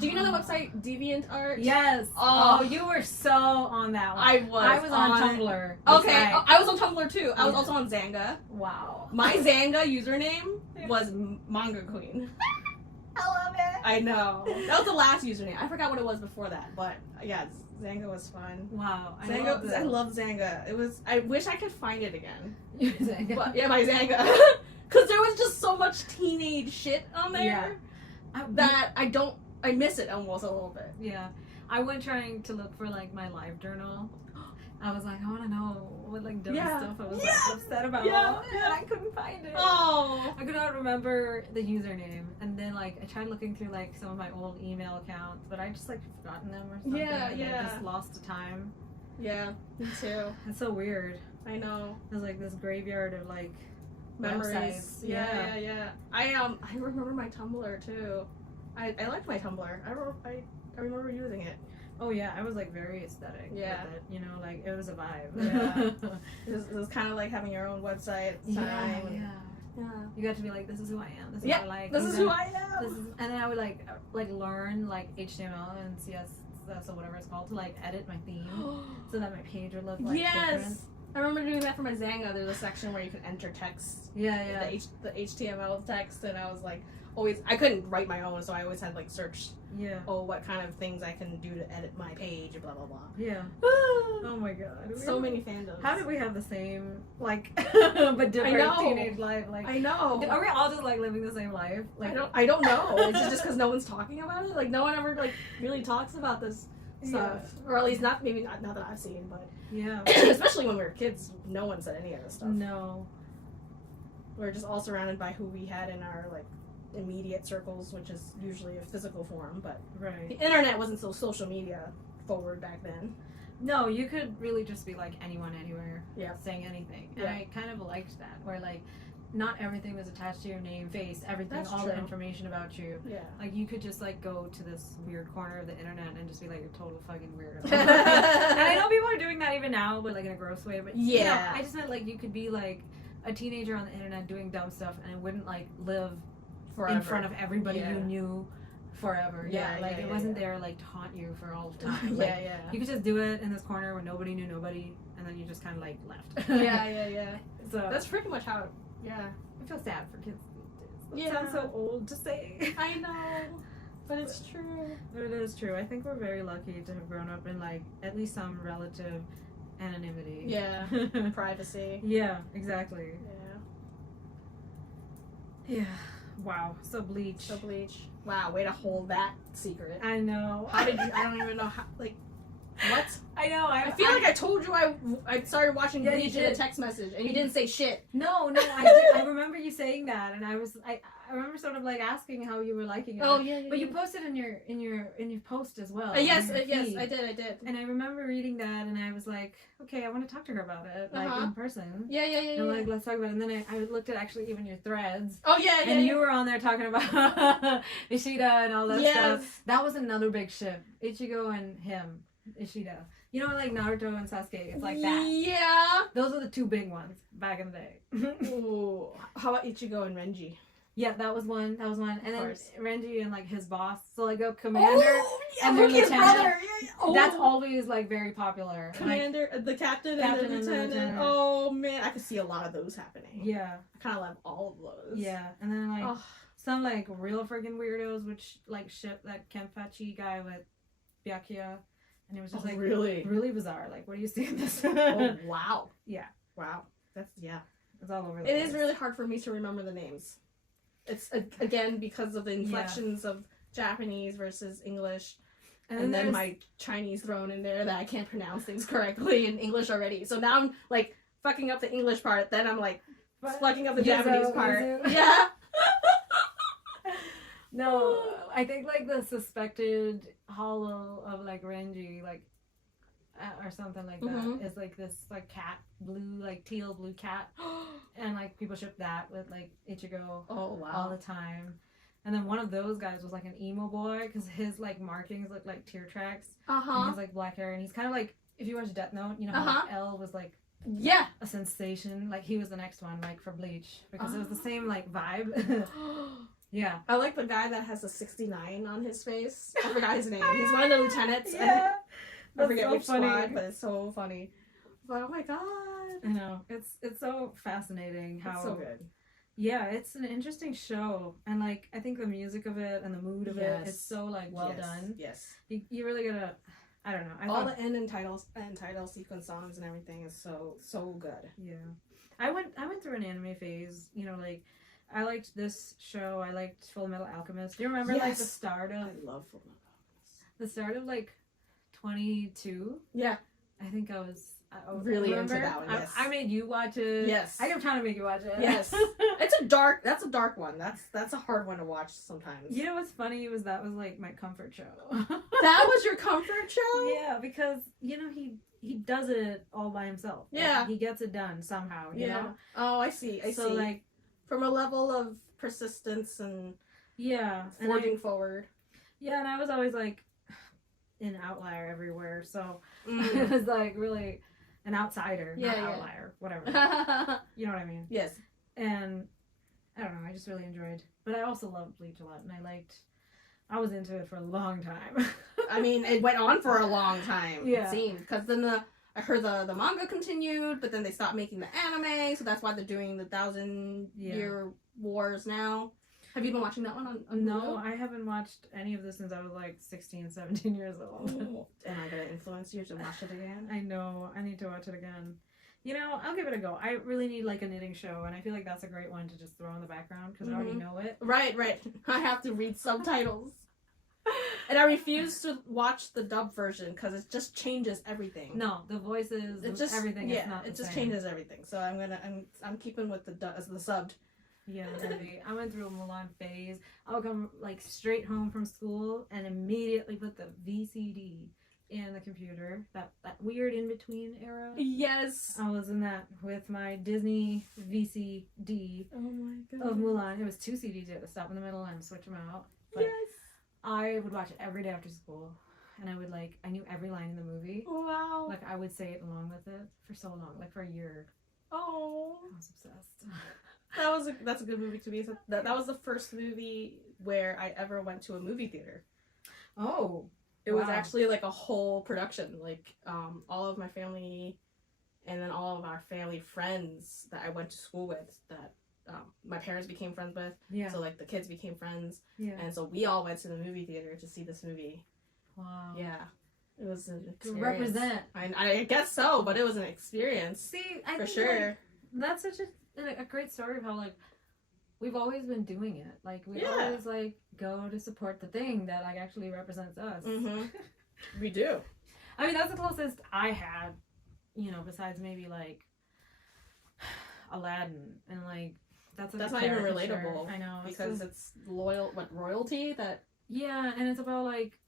Do you know the website DeviantArt? Yes. Oh, you were so on that one. I was on Tumblr. Okay, I was on Tumblr too. I was also on Zanga. Wow. My Zanga username was Manga Queen. I love it. I know. That was the last username. I forgot what it was before that, but yeah, Zanga was fun. Wow. I love Zanga. It was. I wish I could find it again. Your Zanga. But, yeah, my Zanga. Because there was just so much teenage shit on there that I miss it almost a little bit. Yeah. I went trying to look for like my live journal. I was like, I want to know what like dumb stuff I was like, upset about, and I couldn't find it. Oh, I could not remember the username, and then like I tried looking through like some of my old email accounts, but I just like forgotten them or something. I just lost the time. Yeah, me too. It's so weird. I know. There's like this graveyard of like memories. Websites. Yeah. I remember my Tumblr too. I liked my Tumblr. I remember using it. Oh yeah, I was like very aesthetic with it. You know, like it was a vibe. Yeah. it was kind of like having your own website at the time. Yeah. You got to be like, this is who I am. This is what I like. This is who I am. And then I would like learn like HTML and CSS or whatever it's called to like edit my theme so that my page would look like different. I remember doing that for my Zanga. There's a section where you can enter text. Yeah. The HTML text, and I was like, I couldn't write my own, so I always had like search. Yeah. Oh, what kind of things I can do to edit my page, blah blah blah. Yeah. Oh my god. So many fandoms. How did we have the same like but different teenage life? Like I know. Are we all just like living the same life? Like I don't know. It's just because no one's talking about it. Like no one ever like really talks about this stuff, or at least not that I've seen, but especially when we were kids, no one said any of this stuff. No. We're just all surrounded by who we had in our like immediate circles, which is usually a physical form, but the internet wasn't so social media forward back then. No, you could really just be like anyone anywhere saying anything, and I kind of liked that, where like not everything was attached to your name, face, everything, all the information about you. Like you could just like go to this weird corner of the internet and just be like a total fucking weirdo. And I know people are doing that even now, but like in a gross way. But you know, I just meant like you could be like a teenager on the internet doing dumb stuff, and it wouldn't like live forever in front of everybody you knew forever. Yeah, Like yeah, it yeah, wasn't yeah. there like to haunt you for all time. Like, Yeah, you could just do it in this corner where nobody knew nobody, and then you just kind of like left. yeah. So That's pretty much how. Yeah. I feel sad for kids these days. That Yeah. sounds so old to say. I know, but it's true. But it is true. I think we're very lucky to have grown up in like at least some relative anonymity. Yeah. Privacy. Yeah, exactly. Yeah. Yeah. Wow. So Bleach. So Bleach. Wow, way to hold that secret. I know. How did you? I don't even know how. Like, what? I know. I feel like I told you I started watching Yeah, you Bleach in a did. text message, and you didn't say shit. No, I remember you saying that, and I remember sort of like asking how you were liking it. Oh yeah. But you posted in your post as well. Yes, on your yes, feed. I did. And I remember reading that, and I was like, okay, I want to talk to her about it, like in person. Yeah. And like, let's talk about it. And then I looked at actually even your threads. Oh yeah. And you were on there talking about Ishida and all that Yes. stuff. That was another big ship. Ichigo and him, Ishida. You know, like Naruto and Sasuke. It's like that. Yeah. Those are the two big ones back in the day. Ooh. How about Ichigo and Renji? Yeah, that was one. And then course. Renji and like his boss. So like a commander. Yeah, and their look, his lieutenant. brother. Yeah. Oh. That's always like very popular. Commander, the captain, Captain and and the the lieutenant. lieutenant. Oh man, I could see a lot of those happening. Like, yeah. I kind of love all of those. Yeah. And then like Oh. some like real freaking weirdos, which like ship that Kenpachi guy with Byakuya. And it was just like really bizarre. Like, what do you see in this? Oh wow. Yeah. Wow. That's It's all over the It place. is really hard for me to remember the names. It's again because of the inflections of Japanese versus English, and then my Chinese thrown in there that I can't pronounce things correctly in English already. So now I'm like fucking up the English part, then I'm like fucking up the Japanese part. Yeah. No, I think like the suspected hollow of like Renji, like or something like that, is like this like cat, blue, like teal blue cat, and like people ship that with like Ichigo all the time. And then one of those guys was like an emo boy because his like markings look like tear tracks. And he has like black hair, and he's kind of like, if you watch Death Note, you know how like, L was like a sensation. Like he was the next one, like for Bleach, because it was the same like vibe. Yeah. I like the guy that has a 69 on his face. I forgot his name. He's one of the lieutenants. Yeah. I forget so which funny. squad, but it's so funny. But oh my god. I know. It's so fascinating how It's so good. Yeah, it's an interesting show, and like I think the music of it and the mood of it is so like well done. Yes. You really gotta, I don't know. All the end and title sequence songs and everything is so good. Yeah. I went through an anime phase, you know, like I liked this show. I liked Fullmetal Alchemist. Do you remember like the start of I love Fullmetal Alchemist. The start of like 22? Yeah. I think I was really into that one. Yes. I made you watch it. Yes. I kept trying to make you watch it. Yes. That's a dark one. That's a hard one to watch sometimes. You know what's funny was that was like my comfort show. That was your comfort show? Yeah, because you know he does it all by himself. Yeah. Like, he gets it done somehow, you know? Oh, I see. I see. Like from a level of persistence and forging forward. Yeah, and I was always like an outlier everywhere, so it was like really an outsider, not outlier, whatever. You know what I mean? Yes. And I don't know, I just really enjoyed. But I also loved Bleach a lot, and I was into it for a long time. I mean, it went on for a long time, Yeah. it seemed. Because then I heard the manga continued, but then they stopped making the anime, so that's why they're doing the 1,000-year wars now. Have you been watching that one on No, Hulu? I haven't watched any of this since I was like 16, 17 years old. Am I going to influence you to watch it again? I know, I need to watch it again. You know, I'll give it a go. I really need like a knitting show, and I feel like that's a great one to just throw in the background because I already know it. Right. I have to read subtitles. And I refuse to watch the dub version because it just changes everything. No, the voices, everything is not the it just same. changes everything. So I'm keeping with the subbed. Yeah, maybe. I went through a Mulan phase. I would come like straight home from school and immediately put the VCD in the computer. That weird in between era. Yes. I was in that with my Disney VCD Oh my god. of Mulan. It was 2 CDs. You had to stop in the middle and switch them out. But Yes. I would watch it every day after school, and I knew every line in the movie. Wow. Like I would say it along with it for so long, like for a year. Oh. I was obsessed. That's a good movie to be. That was the first movie where I ever went to a movie theater. Oh. It was actually like a whole production. Like all of my family and then all of our family friends that I went to school with that my parents became friends with. Yeah. So like the kids became friends. Yeah. And so we all went to the movie theater to see this movie. Wow. Yeah. It was an experience. To represent. I guess so, but it was an experience. See, I for think sure. like, that's such a great story of how like we've always been doing it. Like we always like go to support the thing that like actually represents us. Mm-hmm. We do. I mean, that's the closest I had, you know, besides maybe like Aladdin and like that's not even relatable. I know because it's royalty that. Yeah, and it's about like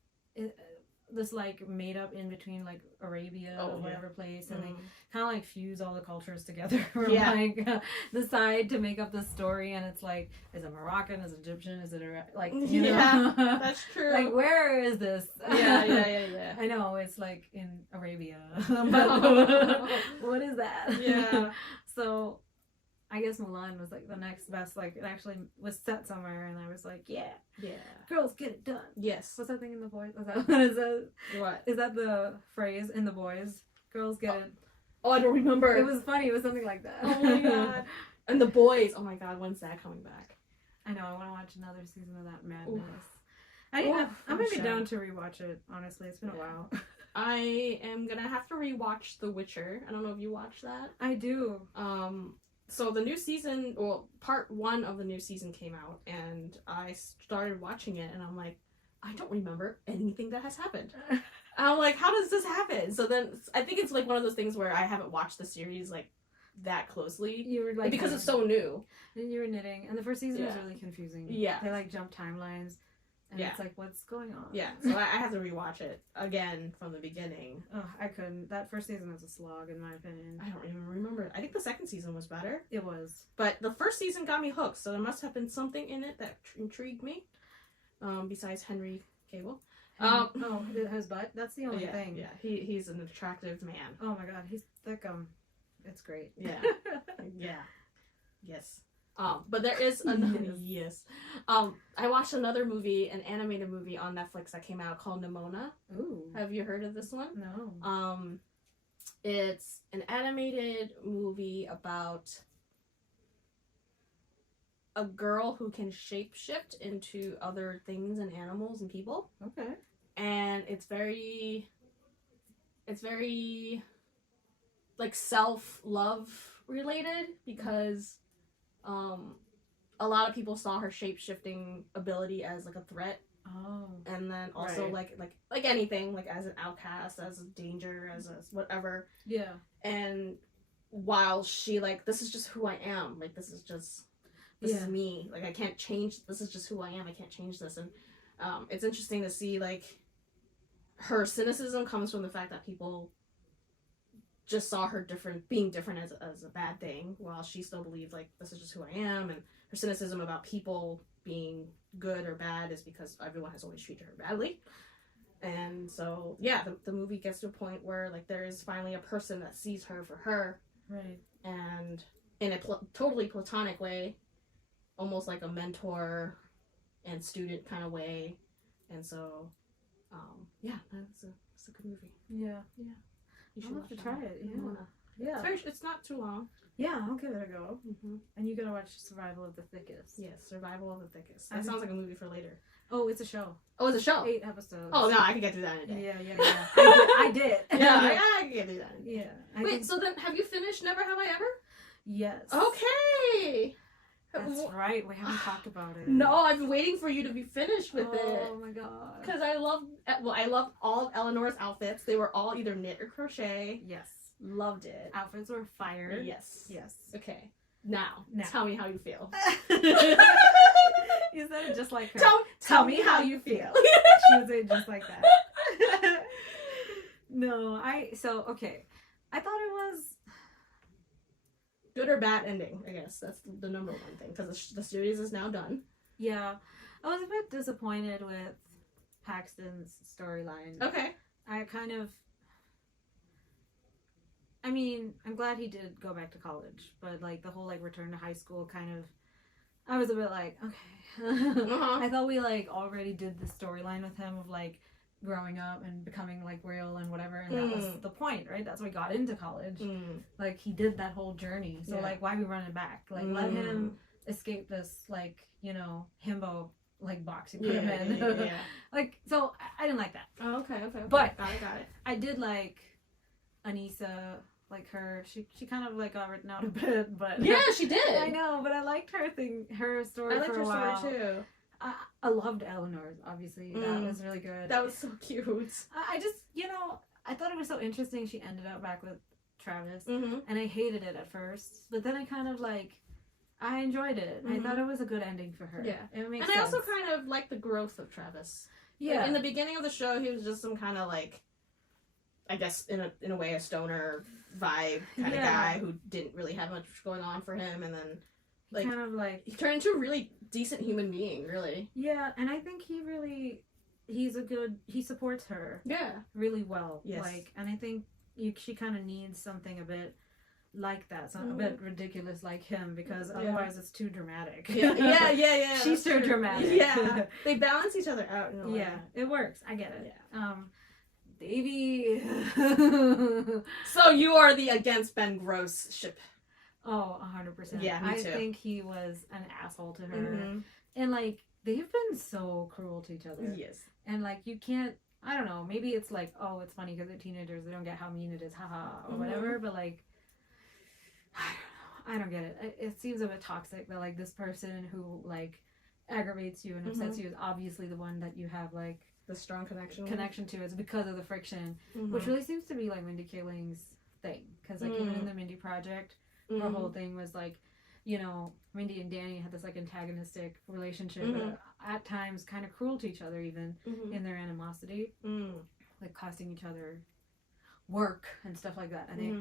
this like made up in between like Arabia or whatever place, and they kind of like fuse all the cultures together or like decide to make up this story, and it's like, is it Moroccan, is it Egyptian, is it like, you know? That's true. Like, where is this? Yeah. I know it's like in Arabia, but what is that? Yeah. So I guess Mulan was like the next best, like it actually was set somewhere, and I was like, yeah, girls get it done. Yes. What's that thing in The Boys? Is that what is it? What? Is that the phrase in The Boys? Girls get it. Oh, I don't remember. It was funny. It was something like that. Oh my god. And The Boys. Oh my god, when's that coming back? I know. I want to watch another season of that madness. I'm gonna be down to rewatch it. Honestly, it's been a while. I am gonna have to rewatch The Witcher. I don't know if you watched that. I do. So the new season, well, part 1 of the new season came out, and I started watching it, and I'm like, I don't remember anything that has happened. I'm like, how does this happen? So then I think it's like one of those things where I haven't watched the series like that closely. You were like, because it's so new. And you were knitting, and the first season was really confusing. Yeah, they like jump timelines. And it's like, what's going on? Yeah, so I have to rewatch it again from the beginning. Oh, I couldn't. That first season was a slog, in my opinion. I don't even remember. I think the second season was better. It was. But the first season got me hooked, so there must have been something in it that intrigued me. Besides Henry Cable. His butt? That's the only thing. Yeah, he's an attractive man. Oh my god, he's thick. It's great. Yeah. Yes. But there is another I watched another movie, an animated movie on Netflix that came out called Nimona. Ooh. Have you heard of this one? No. It's an animated movie about a girl who can shapeshift into other things and animals and people. Okay. And it's very like self-love related because a lot of people saw her shape-shifting ability as like a threat. Oh. And then also like anything, like as an outcast, as a danger, as a whatever. Yeah. And while she like, this is just who I am. Like this is me. Like I can't change, this is just who I am. I can't change this. And it's interesting to see like her cynicism comes from the fact that people just saw her being different as a bad thing, while she still believed like this is just who I am. And her cynicism about people being good or bad is because everyone has always treated her badly. And so the movie gets to a point where like there is finally a person that sees her for her, right? And in a totally platonic way, almost like a mentor and student kind of way. And so it's a good movie. Yeah. You should have to try it. Yeah. It's not too long. Yeah, I'll give it a go. Mm-hmm. And you gotta watch Survival of the Thickest. Yes, Survival of the Thickest. That sounds like a movie for later. Oh, it's a show. Oh, it's a show. 8 episodes. Oh no, I can get through that in a day. Yeah. I did. Yeah, I can get through that. Yeah. Wait, so then have you finished Never Have I Ever? Yes. Okay. That's right. We haven't talked about it. No, I've been waiting for you to be finished with it. Oh my god. Because I love all of Eleanor's outfits. They were all either knit or crochet. Yes. Loved it. Outfits were fire. Yes. Okay. Now, Now. Tell me how you feel. You said it just like her. Tell me how you feel. She would say it just like that. No, okay. I thought it was good or bad ending, I guess. That's the number one thing. Because the series is now done. Yeah. I was a bit disappointed with Paxton's storyline. Okay. I kind of... I mean, I'm glad he did go back to college, but like the whole like return to high school kind of, I was a bit like, okay. I thought we like already did the storyline with him of like growing up and becoming like real and whatever, and that was the point, right? That's why he got into college. Like he did that whole journey, so like why are we running back? Like let him escape this like, you know, himbo like box you put him in. Like, so I didn't like that. Oh, okay. But got it. I did like Anissa, like her. She kind of like got written out a bit, but yeah, she did. I know, but I liked her story. I liked for her a while. story too. I loved Eleanor's, obviously. That was really good. That was so cute. I just, you know, I thought it was so interesting she ended up back with Travis, and I hated it at first, but then I kind of like, I enjoyed it. I thought it was a good ending for her. Yeah. It makes sense. I also kind of like the growth of Travis. Yeah. Like, in the beginning of the show, he was just some kind of like, I guess in a way, a stoner vibe kind of guy who didn't really have much going on for him, and then like kind of like he turned into a really decent human being, really. Yeah, and I think he supports her. Yeah. Really well. Yes. Like, and I think she kind of needs something a bit like that, a bit ridiculous like him, because otherwise it's too dramatic. Yeah. She's too dramatic. Yeah. They balance each other out in a way. Yeah, it works. I get it. Yeah. Davey. So you are the against Ben Gross ship. Oh, 100%. Yeah, me too. I think he was an asshole to her. And like, they've been so cruel to each other. Yes. And like, you can't, I don't know, maybe it's like, oh, it's funny because they're teenagers, they don't get how mean it is, haha, or whatever, but like, I don't get it. It seems a bit toxic that like this person who like aggravates you and upsets you is obviously the one that you have like the strong connection to. It's because of the friction, which really seems to be like Mindy Kaling's thing, because like even in the Mindy Project, her whole thing was like, you know, Mindy and Danny had this like antagonistic relationship, but at times kind of cruel to each other, even in their animosity, like costing each other work and stuff like that, and they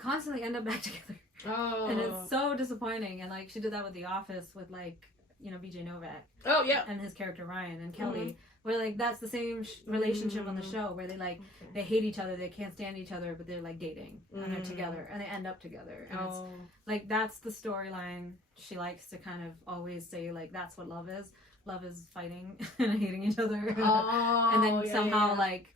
constantly end up back together. And it's so disappointing. And like she did that with The Office with like, you know, BJ Novak. Oh yeah. And his character Ryan and Kelly. Where like that's the same relationship on the show where they like they hate each other, they can't stand each other, but they're like dating and they're together and they end up together. And it's like that's the storyline she likes to kind of always say, like that's what love is. Love is fighting and hating each other. And then somehow like,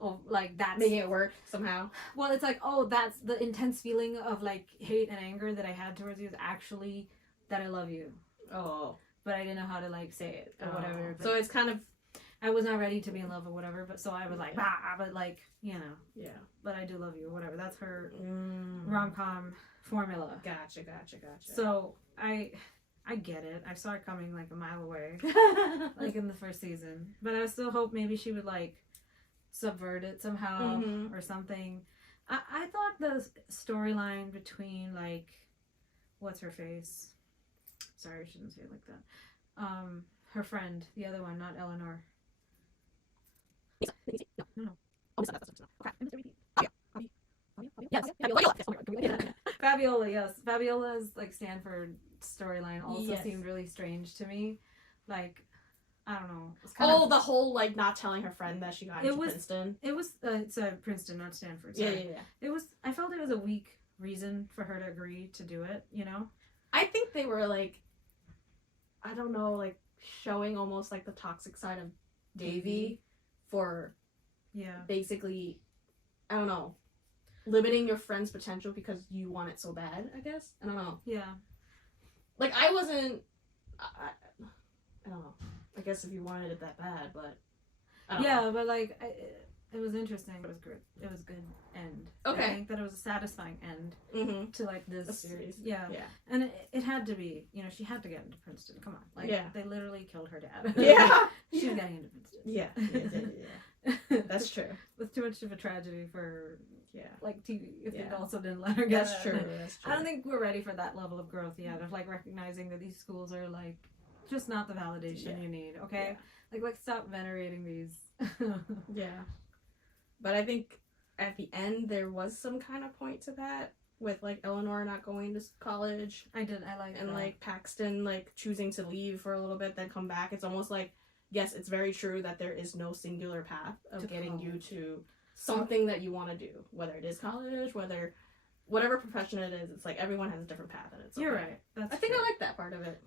oh, like that's making it work somehow. Well, it's like, oh, that's the intense feeling of like hate and anger that I had towards you is actually that I love you. Oh. But I didn't know how to like say it or whatever. But so it's kind of, I was not ready to be in love or whatever, but so I was like, but like, you know. Yeah. But I do love you or whatever. That's her rom-com formula. Gotcha. So I get it. I saw it coming like a mile away. Like in the first season. But I still hope maybe she would like subvert it somehow or something. I thought the storyline between like, what's her face? Sorry, I shouldn't say it like that. Her friend, the other one, not Eleanor. No. Fabiola, yes. Fabiola's like Stanford storyline also seemed really strange to me. Like, I don't know. The whole like not telling her friend that she got into Princeton. It was it's Princeton, not Stanford. Sorry. Yeah. It was. I felt it was a weak reason for her to agree to do it. You know. I think they were like, I don't know, like showing almost like the toxic side of Davy for basically, I don't know, limiting your friend's potential because you want it so bad, I guess. I don't know. Yeah. Like I wasn't, I don't know. I guess if you wanted it that bad, but I don't know. But like it was interesting. It was good. It was good end. Okay. I think that it was a satisfying end to like this series. Yeah. And it had to be. You know, she had to get into Princeton. Come on. Like they literally killed her dad. Yeah. She was getting into Princeton. Yeah. That's true. With too much of a tragedy for like TV. If it also didn't let her get That's true. I don't think we're ready for that level of growth yet. Of like recognizing that these schools are like just not the validation you need. Okay. Like stop venerating these. But I think at the end there was some kind of point to that with like Eleanor not going to college. I like and that. Like Paxton like choosing to leave for a little bit then come back. It's almost like yes, it's very true that there is no singular path of getting you to something that you want to do, whether it is college, whatever profession it is. It's like everyone has a different path, and it's okay. You're right. I think I like that part of it.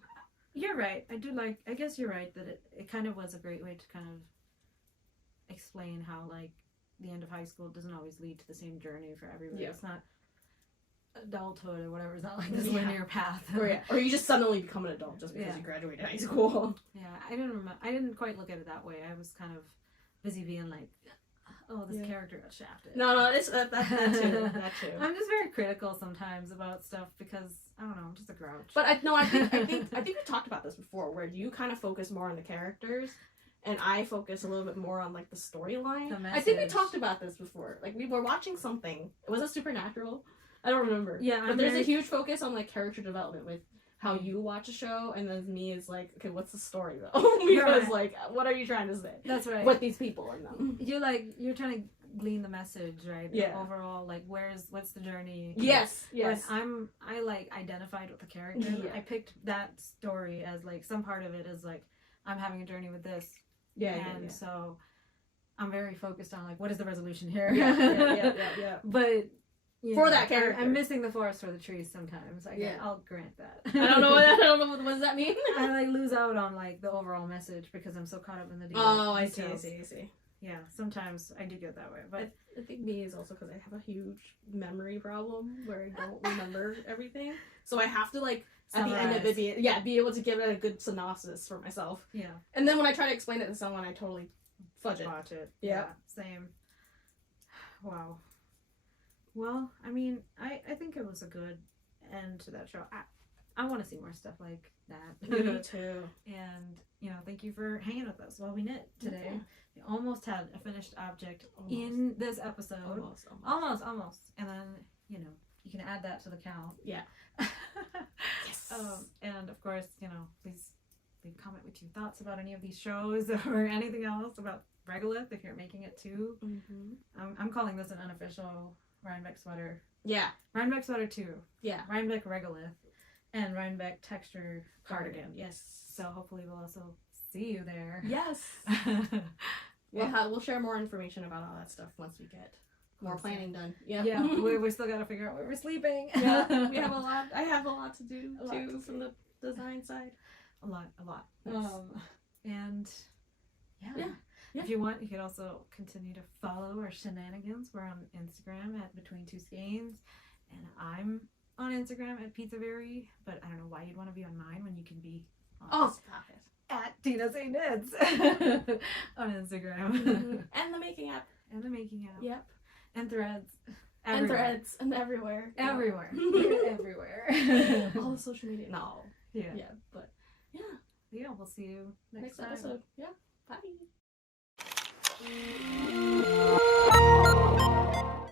You're right. I guess you're right that it kind of was a great way to kind of explain how like the end of high school doesn't always lead to the same journey for everybody. Yeah. It's not adulthood or whatever. It's not like this linear path. Or you just suddenly become an adult just because you graduated high school. Yeah, I didn't quite look at it that way. I was kind of busy being like, oh, this character got shafted. No, it's that too. That too. I'm just very critical sometimes about stuff because I don't know, I'm just a grouch. But I think we talked about this before, where you kind of focus more on the characters, and I focus a little bit more on like the storyline. I think we talked about this before. Like we were watching something. Was it Supernatural? I don't remember. Yeah, but there's a huge focus on like character development with how you watch a show, and then me is like, okay, what's the story though? Because like, what are you trying to say? That's right. With these people in them. You're trying to glean the message, right? Yeah. Overall, like, what's the journey? Yes. But I like identified with the character. Yeah. I picked that story as like some part of it is like I'm having a journey with this. Yeah. And so I'm very focused on like what is the resolution here. Yeah. But for that character, I'm missing the forest for the trees sometimes. I'll grant that. I don't know what does that mean. I like lose out on like the overall message because I'm so caught up in the details. Oh, I see. Yeah, sometimes I do get that way, but I think me is also because I have a huge memory problem where I don't remember everything, so I have to like summarize. At the end of it be able to give it a good synopsis for myself. Yeah, and then when I try to explain it to someone, I totally fudge it. Botch it. Yeah, same. Wow. Well, I mean, I think it was a good end to that show. I want to see more stuff like that. Me too. And thank you for hanging with us while we knit today. Yeah. We almost had a finished object in this episode. Almost. And then you can add that to the count. Yeah. Yes. And of course, please leave a comment with your thoughts about any of these shows or anything else about Regolith if you're making it too. Mm-hmm. I'm calling this an unofficial Rhinebeck sweater. Yeah. Rhinebeck sweater 2. Yeah. Rhinebeck Regolith and Rhinebeck texture cardigan. Yes. So hopefully we'll also see you there. Yes. We'll share more information about all that stuff once we get more planning done. Yeah. Yeah. we still got to figure out where we're sleeping. Yeah. We have a lot. I have a lot to do too from the design side. A lot. Yes. And yeah. If you want, you could also continue to follow our shenanigans. We're on Instagram at Between Two Skeins, and I'm on Instagram at PizzaVery. But I don't know why you'd want to be on mine when you can be on stop it. At Tina Say Knits on Instagram. And the making app. Yep. And Threads. And Threads and everywhere. Everywhere. All the social media. No. Yeah. But we'll see you next episode. Yeah. Bye.